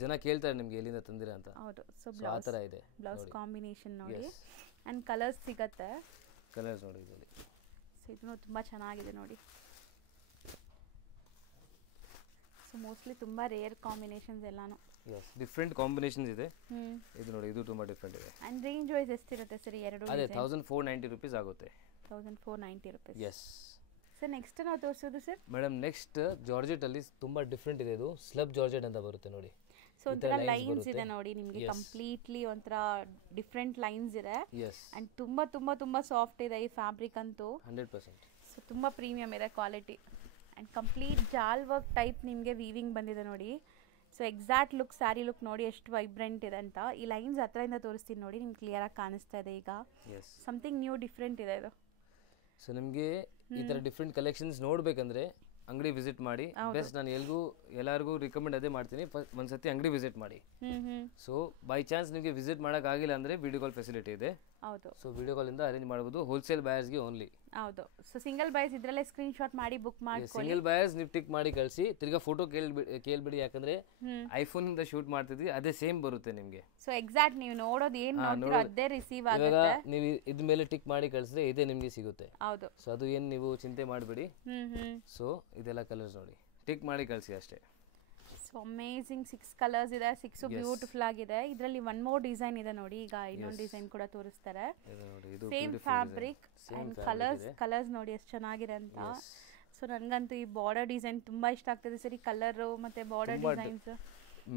ಜನ ಕೇಳ್ತಾರೆ ನಿಮಗೆ ಎಲ್ಲಿಂದ ತಂದಿರಾ ಅಂತ. ಹೌದು. ಸೊ ಬ್ಲೌಸ್ ತರ ಇದೆ, ಬ್ಲೌಸ್ ಕಾಂಬಿನೇಷನ್ ನೋಡಿ. ಅಂಡ್ ಕಲರ್ಸ್ ಸಿಗುತ್ತೆ, ಕಲರ್ಸ್ ನೋಡಿ ಇದರಲ್ಲಿ. ಸೊ ಇದನ್ನು ತುಂಬಾ ಚೆನ್ನಾಗಿದೆ ನೋಡಿ. ಸೊ ಮೋಸ್ಟ್ಲಿ ತುಂಬಾ ರೇರ್ ಕಾಂಬಿನೇಷನ್ಸ್ ಎಲ್ಲಾನು. ಎಸ್, ಡಿಫರೆಂಟ್ ಕಾಂಬಿನೇಷನ್ಸ್ ಇದೆ. ಇದು ನೋಡಿ, ಇದು ತುಂಬಾ ಡಿಫರೆಂಟ್ ಇದೆ. ಅಂಡ್ ರೇಂಜ್ ವೈಸ್ ಎಷ್ಟಿರುತ್ತೆ ಸರ್ ಎರಡು? ಅದೇ 1490 rupees ಆಗುತ್ತೆ. 1490 rupees. ಎಸ್. ಸರ್ ನೆಕ್ಸ್ಟ್ ನಾವು ತೋರಿಸೋದು ಸರ್? ಮೇಡಮ್ ನೆಕ್ಸ್ಟ್ ಜಾರ್ಜೆಟ್ ಅಲ್ಲಿ ತುಂಬಾ ಡಿಫರೆಂಟ್ ಇದೆ. ಇದು ಸ್ಲಬ್ ಜಾರ್ಜೆಟ್ ಅಂತ ಬರುತ್ತೆ ನೋಡಿ. ಸೊ ಒಂಥರ ಲೈನ್ಸ್ ಇದೆ ನೋಡಿ ನಿಮಗೆ, ಕಂಪ್ಲೀಟ್ಲಿ ಒಂಥರ ಡಿಫರೆಂಟ್ ಲೈನ್ಸ್ ಇದೆ. ಅಂಡ್ ತುಂಬಾ ತುಂಬಾ ತುಂಬಾ ಸಾಫ್ಟ್ ಇದೆ ಈ ಫ್ಯಾಬ್ರಿಕ್ ಅಂತೂ 100%. ಸೊ ತುಂಬಾ ಪ್ರೀಮಿಯಂ ಇದೆ ಕ್ವಾಲಿಟಿ. ಅಂಡ್ ಕಂಪ್ಲೀಟ್ ಜಾಲ್ ವರ್ಕ್ ಟೈಪ್ ನಿಮಗೆ ವೀವಿಂಗ್ ಬಂದಿದೆ ನೋಡಿ. So exact look, sari look ನೋಡಿ ಎಷ್ಟು ವೈಬ್ರೆಂಟ್ ಇದೆ ಅಂತ. ಈ ಲೈನ್ಸ್ ಹತ್ರದಿಂದ ತೋರಿಸ್ತೀನಿ ನೋಡಿ, ನಿಮ್ಗೆ ಕ್ಲಿಯರ್ ಆಗಿ ಕಾಣಿಸ್ತಾ ಇದೆ ಈಗ. ಸಮಥಿಂಗ್ ನ್ಯೂ ಡಿಫ್ರೆಂಟ್ ಇದೆ ಇದು. ಸೊ ನಿಮಗೆ ಈ ತರ ಡಿಫರೆಂಟ್ ಕಲೆಕ್ಷನ್ಸ್ ನೋಡ್ಬೇಕಂದ್ರೆ ಅಂಗಡಿ ವಿಸಿಟ್ ಮಾಡಿ. ಬೆಸ್ಟ್, ನಾನು ಎಲ್ಲರಿಗೂ ರಿಕಮೆಂಡ್ ಅದೇ ಮಾಡ್ತೀನಿ, ಒಂದ್ಸತಿ ಅಂಗಡಿ ವಿಸಿಟ್ ಮಾಡಿ. ಸೊ ಬೈ ಚಾನ್ಸ್ ನಿಮಗೆ ವಿಸಿಟ್ ಮಾಡಕ್ ಆಗಿಲ್ಲ ಅಂದ್ರೆ ವಿಡಿಯೋ ಕಾಲ್ ಫೆಸಿಲಿಟಿ ಇದೆ. ಹೌದು. ಸೊ ವಿಡಿಯೋ ಕಾಲ್ ಇಂದ ಅರೇಂಜ್ ಮಾಡಬಹುದು, ಹೋಲ್ಸೇಲ್ ಬಯರ್ಸ್ಗೆ ಓನ್ಲಿ. ಹೌದು. ಸೊ ಸಿಂಗಲ್ ಬಯರ್ಸ್ ಇದ್ರಲ್ಲೇ ಸ್ಕ್ರೀನ್ ಶಾಟ್ ಮಾಡಿ ಬುಕ್ ಮಾಡ್ಕೊಳ್ಳಿ. ಸಿಂಗಲ್ ಬಯರ್ಸ್ ನೀವು ಟಿಕ್ ಮಾಡಿ ಕಳಿಸಿ, ತಿರ್ಗಾ ಫೋಟೋ ಕೇಳ್ಬಿಡಿ, ಯಾಕಂದ್ರೆ ಐಫೋನ್ ಇಂದ ಶೂಟ್ ಮಾಡ್ತಿದ್ವಿ, ಅದೇ ಸೇಮ್ ಬರುತ್ತೆ ನಿಮಗೆ. ಸೊ ಎಕ್ಸಾಕ್ಟ್ ನೀವು ನೋಡೋದು ಏನ್ ನೋಡ್ತೀರೋ ಅದೇ ರಿಸೀವ್ ಆಗುತ್ತೆ. ನೀವು ಇದ್ರ ಮೇಲೆ ಟಿಕ್ ಮಾಡಿ ಕಳಿಸಿದ್ರೆ ಇದೇ ನಿಮಗೆ ಸಿಗುತ್ತೆ. ಹೌದು. ಸೊ ಅದು ಏನು ನೀವು ಚಿಂತೆ ಮಾಡಬೇಡಿ. ಸೊ ಇದೆಲ್ಲ ಕಲರ್ಸ್ ನೋಡಿ, ಟಿಕ್ ಮಾಡಿ ಕಳಿಸಿ ಅಷ್ಟೇ. ಸೊ ಅಮೇಜಿಂಗ್ 6 ಕಲರ್ಸ್ ಇದೆ, 6 ಬ್ಯೂಟಿಫುಲ್ ಆಗಿದೆ. ಇದರಲ್ಲಿ ಒನ್ ಮೋರ್ ಡಿಸೈನ್ ಇದೆ ನೋಡಿ, ಈಗ ಇನ್ನೊಂದು ಡಿಸೈನ್ ಕೂಡ ತೋರಿಸ್ತಾರೆ. ಸೇಮ್ ಫ್ಯಾಬ್ರಿಕ್ ಅಂಡ್ ಕಲರ್ಸ್ ನೋಡಿ ಎಷ್ಟು ಚೆನ್ನಾಗಿದೆ ಅಂತ. ಸೊ ನನಗಂತೂ ಈ ಬಾರ್ಡರ್ ಡಿಸೈನ್ ತುಂಬಾ ಇಷ್ಟ ಆಗ್ತದೆ ಸರಿ, ಕಲರ್ ಮತ್ತೆ ಬಾರ್ಡರ್ ಡಿಸೈನ್ಸ್.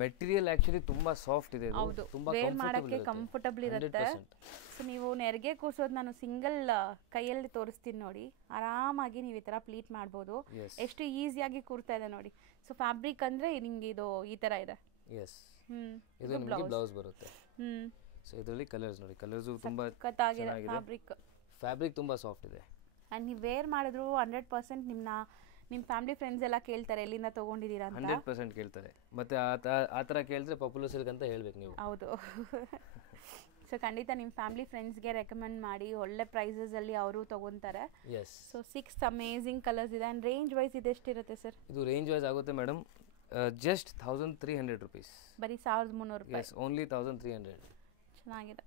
ಮೆಟೀರಿಯಲ್ ಆಕ್ಚುಲಿ ತುಂಬಾ ಸಾಫ್ಟ್ ಇದೆ, ತುಂಬಾ ವೇರ್ ಮಾಡಕ್ಕೆ ಕಂಫರ್ಟಬಲ್ ಇರುತ್ತೆ. ಸೊ ನೀವು ನೆರಿಗೆ ಕೂರ್ಸೋದು ನಾನು ಸಿಂಗಲ್ ಕೈಯಲ್ಲಿ ತೋರಿಸ್ತೀನಿ ನೋಡಿ, ಆರಾಮಾಗಿ ನೀವು ಈ ತರ ಪ್ಲೀಟ್ ಮಾಡ್ಬೋದು. ಎಷ್ಟು ಈಸಿಯಾಗಿ ಕೂರ್ತಾ ಇದೆ ನೋಡಿ. ಸೊ ಫ್ಯಾಬ್ರಿಕ್ ಅಂದ್ರೆ ನಿಮ್ಗೆ ಇದು ಈ ತರ ಇದೆ. ಇದು ನಿಮಗೆ ಬ್ಲೌಸ್ ಬರುತ್ತೆ. ಸೊ ಇದರಲ್ಲಿ ಕಲರ್ಸ್ ನೋಡಿ, ಕಲರ್ಸ್ ತುಂಬಾ ಚೆನ್ನಾಗಿದೆ. ಫ್ಯಾಬ್ರಿಕ್ ತುಂಬಾ ಸಾಫ್ಟ್ ಇದೆ. ಅಂಡ್ ನೀವು ವೇರ್ ಮಾಡಿದ್ರು 100% ನಿಮ್ಮ ಫ್ಯಾಮಿಲಿ ಫ್ರೆಂಡ್ಸ್ ಎಲ್ಲ ಕೇಳ್ತಾರೆ ಎಲ್ಲಿಂದ ತಗೊಂಡಿದ್ದೀರಾ ಅಂತ. 100% ಕೇಳ್ತಾರೆ. ಮತ್ತೆ ಆ ತರ ಕೇಳಿದ್ರೆ ಪಾಪ್ಯುಲರ್ ಸಿಲ್ಕ್ ಅಂತ ಹೇಳ್ಬೇಕು ನೀವು. ಹೌದು. ಸೊ ಖಂಡಿತ ನಿಮ್ಮ ಫ್ಯಾಮಿಲಿ ಫ್ರೆಂಡ್ಸ್ಗೆ ರೆಕಮೆಂಡ್ ಮಾಡಿ, ಒಳ್ಳೆ ಪ್ರೈಸಸ್ ಅಲ್ಲಿ ಅವರು ತಗೊಂತಾರೆ. ಸೊ 6 ಅಮೇಜಿಂಗ್ ಕಲರ್ಸ್ ಇದೆ. ಅಂಡ್ ರೇಂಜ್ ವೈಸ್ ಇದು ಎಷ್ಟಿರುತ್ತೆ ಸರ್? ಇದು ರೇಂಜ್ ವೈಸ್ ಆಗುತ್ತೆ ಮೇಡಮ್ ಜಸ್ಟ್ 1300 rupees. ಬರೀ 1300 ರೂಪಾಯಿ. Yes, only 1300. ಚೆನ್ನಾಗಿದೆ.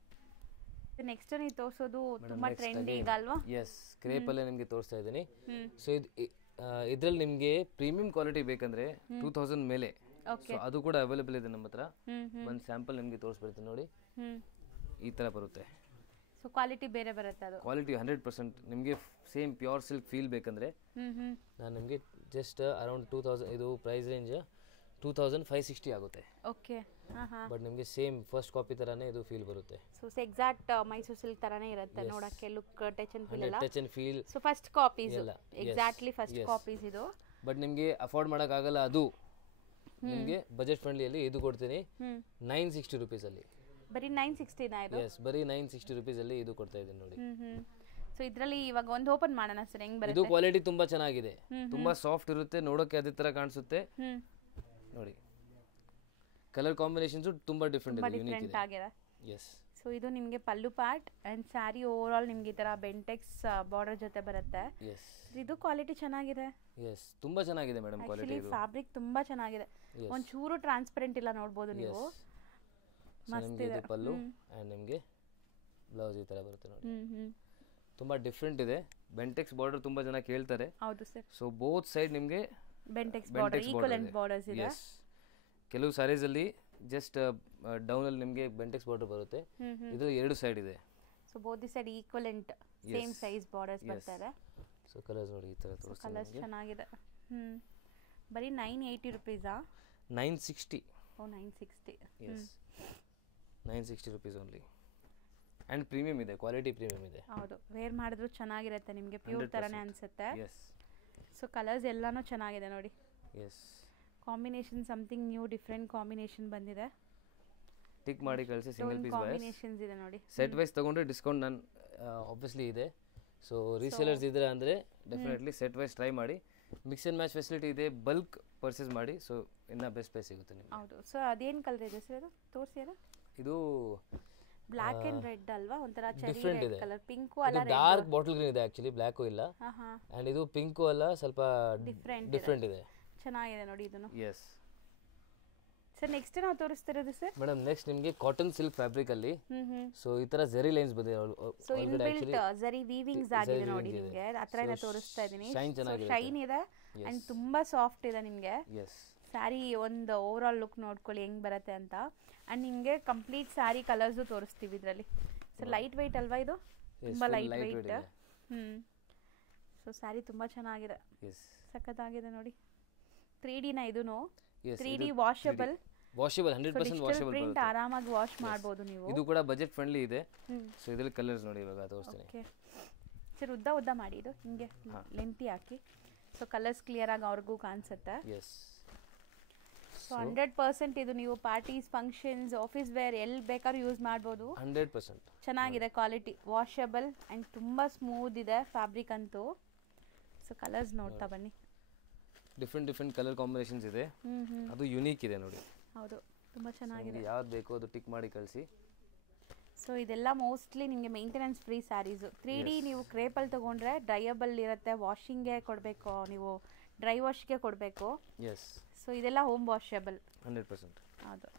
ನೆಕ್ಸ್ಟ್ ನೀವು ತೋರಿಸೋದು ತುಂಬಾ ಟ್ರೆಂಡಿ ಈಗ ಅಲ್ವಾ? ಎಸ್, ಕ್ರೇಪ್ ಅಲ್ಲೇ ನಿಮಗೆ ತೋರಿಸ್ತಾ ಇದ್ದೀನಿ. ಸೊ ಇದ್ರಲ್ಲಿ ನಿಮಗೆ ಪ್ರೀಮಿಯಂ ಕ್ವಾಲಿಟಿ ಬೇಕಂದ್ರೆ 2000 ಮೇಲೆ, ಸೊ ಅದು ಕೂಡ ಅವೈಲೇಬಲ್ ಇದೆ ನಮ್ಮ ಹತ್ರ. ಒಂದು ಸ್ಯಾಂಪಲ್ ನಿಮಗೆ ತೋರಿಸ್ಬಿಡ್ತೀನಿ ನೋಡಿ, ಈ ತರ ಬರುತ್ತೆ. ಸೊ ಕ್ವಾಲಿಟಿ ಬೇರೆ ಬರುತ್ತೆ, ಅದು ಕ್ವಾಲಿಟಿ 100%. ನಿಮಗೆ ಸೇಮ್ ಪ್ಯೂರ್ ಸಿಲ್ಕ್ ಫೀಲ್ ಬೇಕಂದ್ರೆ ನಾನು ನಿಮಗೆ ಜಸ್ಟ್ ಅರೌಂಡ್ 2000, ಇದು ಪ್ರೈಸ್ ರೇಂಜ್ 2560 ಆಗುತ್ತೆ. ಓಕೆ. ಬಟ್ ನಿಮಗೆ ಸೇಮ್ ಫಸ್ಟ್ ಕಾಪಿ ತರಾನೇ ಇದು ಫೀಲ್ ಬರುತ್ತೆ. ಸೊ ಎಕ್ಸಾಕ್ಟ್ ಮೈಸೂರು ಸಿಲ್ಕ್ ತರಾನೇ ಇರುತ್ತೆ ನೋಡಕ್ಕೆ, ಲುಕ್, ಟಚ್ ಅಂಡ್ ಫೀಲ್ ಎಲ್ಲ. Touch and feel. So first copies, exactly first copies ಇದು. ಬಟ್ ನಿಮಗೆ ಅಫೋರ್ಡ್ ಮಾಡಕ್ ಆಗಲ್ಲ ಅದು ನಿಮಗೆ ಬಜೆಟ್ ಫ್ರೆಂಡ್ಲಿಯಲ್ಲಿ ಇದು ಕೊಡ್ತೀನಿ 960 ರುಪೀಸಲ್ಲಿ. ಬರೀ 960 ಇದು? ಎಸ್, ಬರೀ 960 ರುಪೀಸಲ್ಲಿ ಇದು ಕೊಡ್ತಾ ಇದ್ದೀನಿ ನೋಡಿ. ಸೊ ಇದರಲ್ಲಿ ಇವಾಗ ಒಂದು ಓಪನ್ ಮಾಡೋಣ ಸರ್, ಹೆಂಗ್ ಬರುತ್ತೆ? ಇದು ಕ್ವಾಲಿಟಿ ತುಂಬಾ ಚೆನ್ನಾಗಿದೆ, ತುಂಬಾ ಸಾಫ್ಟ್ ಇರುತ್ತೆ, ನೋಡೋಕೆ ಅದೇ ತರ ಕಾಣಿಸುತ್ತೆ ನೋಡಿ. ಕಲರ್ ಕಾಂಬಿನೇಷನ್ಸ್ ತುಂಬಾ ಡಿಫರೆಂಟ್ ಇದೆ, ಯೂನಿಕ್ ಆಗಿದೆ. ಎಸ್. ಸೊ ಇದು ನಿಮಗೆ pallu part and sari over all ನಿಮಗೆ ಈ ತರ ಬೆಂಟೆಕ್ಸ್ ಬಾರ್ಡರ್ ಜೊತೆ ಬರುತ್ತೆ. ಎಸ್. ಇದು ಕ್ವಾಲಿಟಿ ಚೆನ್ನಾಗಿದೆ. ಎಸ್, ತುಂಬಾ ಚೆನ್ನಾಗಿದೆ ಮೇಡಮ್ ಕ್ವಾಲಿಟಿ. ಇದು ಫ್ಯಾಬ್ರಿಕ್ ತುಂಬಾ ಚೆನ್ನಾಗಿದೆ, ಒಂದು ಚೂರು ಟ್ರಾನ್ಸ್ಪರೆಂಟ್ ಇಲ್ಲ, ನೋಡಬಹುದು ನೀವು. ಮಸ್ತ್ ಇದೆ. ಪಲ್ಲು ಅಂಡ್ ನಿಮಗೆ ಬ್ಲೌಸ್ ಈ ತರ ಬರುತ್ತೆ ನೋಡಿ. ತುಂಬಾ ಡಿಫರೆಂಟ್ ಇದೆ. ಬೆಂಟೆಕ್ಸ್ ಬಾರ್ಡರ್ ತುಂಬಾ ಜನ ಕೇಳ್ತಾರೆ. ಹೌದು ಸರ್. ಸೊ ಬೋತ್ ಸೈಡ್ ನಿಮಗೆ ಬೆಂಟೆಕ್ಸ್ ಬಾರ್ಡರ್ ಈಕ್ವಲೆಂಟ್ ಬಾರ್ಡರ್ಸ್ ಇದೆ. ಕೆಲವು ಸಾರೀಸ್ ಅಲ್ಲಿ ಜಸ್ಟ್ ಡೌನ್ ಅಲ್ಲಿ ನಿಮಗೆ ಬೆಂಟೆಕ್ಸ್ ಬಾರ್ಡರ್ ಬರುತ್ತೆ, ಇದು ಎರಡು ಸೈಡ್ ಇದೆ. So both the side equivalent same size borders ಬರ್ತಾರೆ. ಸೊ ಕಲರ್ಸ್ ನೋಡಿ ಈ ತರ ತೋರಿಸ್ತೀನಿ. ಕಲರ್ಸ್ ಚೆನ್ನಾಗಿದೆ. ಬರೀ 980 ರುಪೀಸಾ? 960. Oh 960. Yes, 960 rupees only. And premium ಇದೆ, ಕ್ವಾಲಿಟಿ ಪ್ರೀಮಿಯಂ ಇದೆ. ಹೌದು, ವೇರ್ ಮಾಡಿದ್ರು ಚೆನ್ನಾಗಿರುತ್ತೆ, ನಿಮಗೆ ಪ್ಯೂರ್ ತರನೇ ಅನ್ಸುತ್ತೆ. ಎಸ್. ಸೊ ಕಲರ್ಸ್ ಎಲ್ಲಾನು ಚೆನ್ನಾಗಿದೆ ನೋಡಿ. Yes. Combination something new different combination ಬಂದಿದೆ. ಟಿಕ್ ಮಾಡಿ ಕಳಿಸಿ, ಸಿಂಗಲ್ ಪೀಸ್ ಕಾಂಬಿನೇಷನ್ಸ್ ಇದೆ ನೋಡಿ. ಸೆಟ್ ವೈಸ್ ತಗೊಂಡ್ರೆ ಡಿಸ್ಕೌಂಟ್ ನಾನು ಆಬ್ವಿಯಸ್ಲಿ ಇದೆ. ಸೊ ರೀಸೇಲರ್ಸ್ ಇದ್ರೆ ಅಂದರೆ ಡೆಫಿನೆಟ್ಲಿ ಸೆಟ್ ವೈಸ್ ಟ್ರೈ ಮಾಡಿ. ಮಿಕ್ಸ್ ಆ್ಯಂಡ್ ಮ್ಯಾಚ್ ಫೆಸಿಲಿಟಿ ಇದೆ, ಬಲ್ಕ್ ಪರ್ಚೇಸ್ ಮಾಡಿ, ಸೊ ಇನ್ನೂ ಬೆಸ್ಟ್ ಪ್ರೈಸ್ ಸಿಗುತ್ತೆ ನಿಮಗೆ. ಹೌದು. ಸೊ ಅದೇನು ಕಲರ್ ಇದೆ ಸರ್ ಅದು ತೋರಿಸಿ? ಅದು ಇದು ಬ್ಲಾಕ್ ಅಂಡ್ ರೆಡ್ ಅಲ್ವಾ? ಒಂಥರ ಚೆರಿ ರೆಡ್ ಕಲರ್, ಪಿಂಕು ಅಲ್ಲ, ಡಾರ್ಕ್ ಬಾಟಲ್ ಗ್ರೀನ್ ಇದೆ ಆಕ್ಚುಲಿ, ಬ್ಲ್ಯಾಕು ಇಲ್ಲ. ಅಂಡ್ ಇದು ಪಿಂಕು ಅಲ್ಲ, ಸ್ವಲ್ಪ ಡಿಫರೆಂಟ್ ಇದೆ. ಚೆನ್ನಾಗಿದೆ ನೋಡಿ ಇದನ್ನು. ಎಸ್ ಸರ್ ನೆಕ್ಸ್ಟ್ ನಾವು ತೋರಿಸ್ತಿರೋದು ಸರ್ ಮೇಡಮ್, ನೆಕ್ಸ್ಟ್ ನಿಮಗೆ ಕಾಟನ್ ಸಿಲ್ಕ್ ಫ್ಯಾಬ್ರಿಕ್ ಅಲ್ಲಿ ಸೊ ಈ ತರ ಜರಿ ಲೈನ್ಸ್ ಬಂದಿದೆ. ಸೊ ಇನ್ಬಿಲ್ಟ್ ಜರಿ ವೀವಿಂಗ್ಸ್ ಆಗಿದೆ ನೋಡಿ ನಿಮಗೆ. ಹತ್ರನೇ ತೋರಿಸ್ತಾ ಇದೀನಿ. ಶೈನ್ ಇದೆ ಅಂಡ್ ತುಂಬಾ ಸಾಫ್ಟ್ ಇದೆ ನಿಮಗೆ. ಸ್ಯಾರಿ ಒಂದು ಓವರ್ ಆಲ್ ಲುಕ್ ನೋಡ್ಕೊಳ್ಳಿ ಹೆಂಗ್ ಬರುತ್ತೆ ಅಂತ. ಅಂಡ್ ನಿಮಗೆ ಕಂಪ್ಲೀಟ್ ಸ್ಯಾರಿ ಕಲರ್ಸ್ ತೋರಿಸ್ತೀವಿ ಇದರಲ್ಲಿ. ಸರ್ ಲೈಟ್ ವೆಯ್ಟ್ ಅಲ್ವಾ ಇದು? ತುಂಬಾ ಲೈಟ್ ವೆಯ್ಟ್. ಸೊ ಸ್ಯಾರಿ ತುಂಬಾ ಚೆನ್ನಾಗಿದೆ, ಸಖತ್ತಾಗಿದೆ ನೋಡಿ. 3D ನ ಇದೂನು 3D ವಾಷಬಲ್. 100% ವಾಷಬಲ್ ಪ್ರಿಂಟ್ ಆರಾಮಾಗಿ ವಾಶ್ ಮಾಡಬಹುದು ನೀವು. ಇದು ಕೂಡ ಬಜೆಟ್ ಫ್ರೆಂಡ್ಲಿ ಇದೆ. ಸೊ ಇದರಲ್ಲಿ ಕಲರ್ಸ್ ನೋಡಿ ಇವಾಗ ತೋರಿಸ್ತೀನಿ. ಓಕೆ ಸರ್, ಉದ್ದ ಮಾಡಿ ಇದು ಹಿಂಗೆ ಲೆಂತಿ ಹಾಕಿ. ಸೊ ಕಲರ್ಸ್ ಕ್ಲಿಯರ್ ಆಗಿ ಅವ್ರಿಗೂ ಕಾಣಿಸುತ್ತೆ. ಎಸ್. ಸೊ 100% ಇದು ನೀವು ಪಾರ್ಟೀಸ್, ಫಂಕ್ಷನ್ಸ್, ಆಫೀಸ್ ವೇರ್ ಎಲ್ಲಿ ಬೇಕಾದ್ರೂ ಯೂಸ್ ಮಾಡಬಹುದು. 100% ಚೆನ್ನಾಗಿದೆ ಕ್ವಾಲಿಟಿ, ವಾಷಬಲ್ ಅಂಡ್ ತುಂಬಾ ಸ್ಮೂತ್ ಇದೆ ಫ್ಯಾಬ್ರಿಕ್ ಅಂತೂ. ಸೊ ಕಲರ್ಸ್ ನೋಡ್ತಾ ಬನ್ನಿ. ಡಿಫರೆಂಟ್ ಕಲರ್ ಕಾಂಬಿನೇಷನ್ಸ್ ಇದೆ, ಅದು ಯುನೀಕ್ ಇದೆ ನೋಡಿ. ಹೌದು, ತುಂಬಾ ಚೆನ್ನಾಗಿದೆ. ಯಾವ್ದು ಬೇಕೋ ಅದು ಟಿಕ್ ಮಾಡಿ ಕಳಿಸಿ. ಸೊ ಇದೆಲ್ಲ ಮೋಸ್ಟ್ಲಿ ನಿಮಗೆ ಮೇಂಟೆನೆನ್ಸ್ ಫ್ರೀ ಸ್ಯಾರೀಸ್. 3D ನೀವು ಕ್ರೇಪಲ್ಲಿ ತಗೊಂಡ್ರೆ ಡ್ರೈಯಬಲ್ ಇರುತ್ತೆ, ವಾಷಿಂಗ್ಗೆ ಕೊಡಬೇಕು, ನೀವು ಡ್ರೈ ವಾಶ್ಗೆ ಕೊಡಬೇಕು. ಎಸ್. ಸೊ ಇದೆಲ್ಲ ಹೋಮ್ ವಾಷಬಲ್ 100%. ಹೌದು.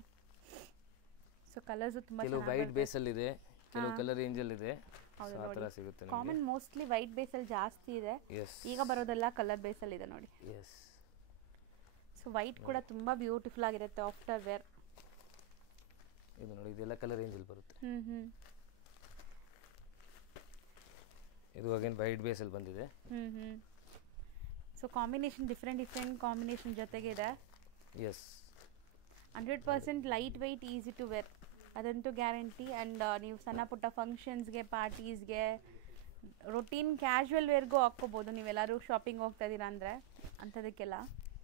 ಸೊ ಕಲರ್ಸ್ ತುಂಬಾ ಕೆಲವು ವೈಟ್ ಬೇಸ್ ಅಲ್ಲಿ ಇದೆ, ಕೆಲವು ಕಲರ್ ರೇಂಜ್ ಅಲ್ಲಿ ಇದೆ. ಆ ತರ ಸಿಗುತ್ತೆ ನಿಮಗೆ. ಕಾಮನ್ ಮೋಸ್ಟ್ಲಿ ವೈಟ್ ಬೇಸ್ ಅಲ್ಲಿ ಜಾಸ್ತಿ ಇದೆ, ಈಗ ಬರೋದೆಲ್ಲ ಕಲರ್ ಬೇಸ್ ಅಲ್ಲಿ ಇದೆ ನೋಡಿ. ಎಸ್. ಸೊ ವೈಟ್ ಕೂಡ ತುಂಬಾ ಬ್ಯೂಟಿಫುಲ್ ಆಗಿರುತ್ತೆ ಆಫ್ಟರ್ ವೇರ್. ಇದು ನೋಡಿ, ಇದೆಲ್ಲ ಕಲರ್ ರೇಂಜ್ ಅಲ್ಲಿ ಬರುತ್ತೆ. ಇದು ಅಗೇನ್ ವೈಟ್ ಬೇಸ್ ಅಲ್ಲಿ ಬಂದಿದೆ. ಸೊ ಕಾಂಬಿನೇಷನ್ ಡಿಫರೆಂಟ್ ಕಾಂಬಿನೇಷನ್ ಜೊತೆಗೆ ಇದೆ. Yes. 100% lightweight, easy to wear, ಅದಂತೂ ಗ್ಯಾರಂಟಿ. ಆ್ಯಂಡ್ ನೀವು ಸಣ್ಣ ಪುಟ್ಟ ಫಂಕ್ಷನ್ಸ್ಗೆ, ಪಾರ್ಟೀಸ್ಗೆ, ರೊಟೀನ್ ಕ್ಯಾಶುವಲ್ ವೇರ್ಗೂ ಹಾಕ್ಕೋಬೋದು. ನೀವೆಲ್ಲರೂ ಶಾಪಿಂಗ್ ಹೋಗ್ತಾ ಇದ್ದೀರಾ ಅಂದರೆ ಅಂಥದಕ್ಕೆಲ್ಲ.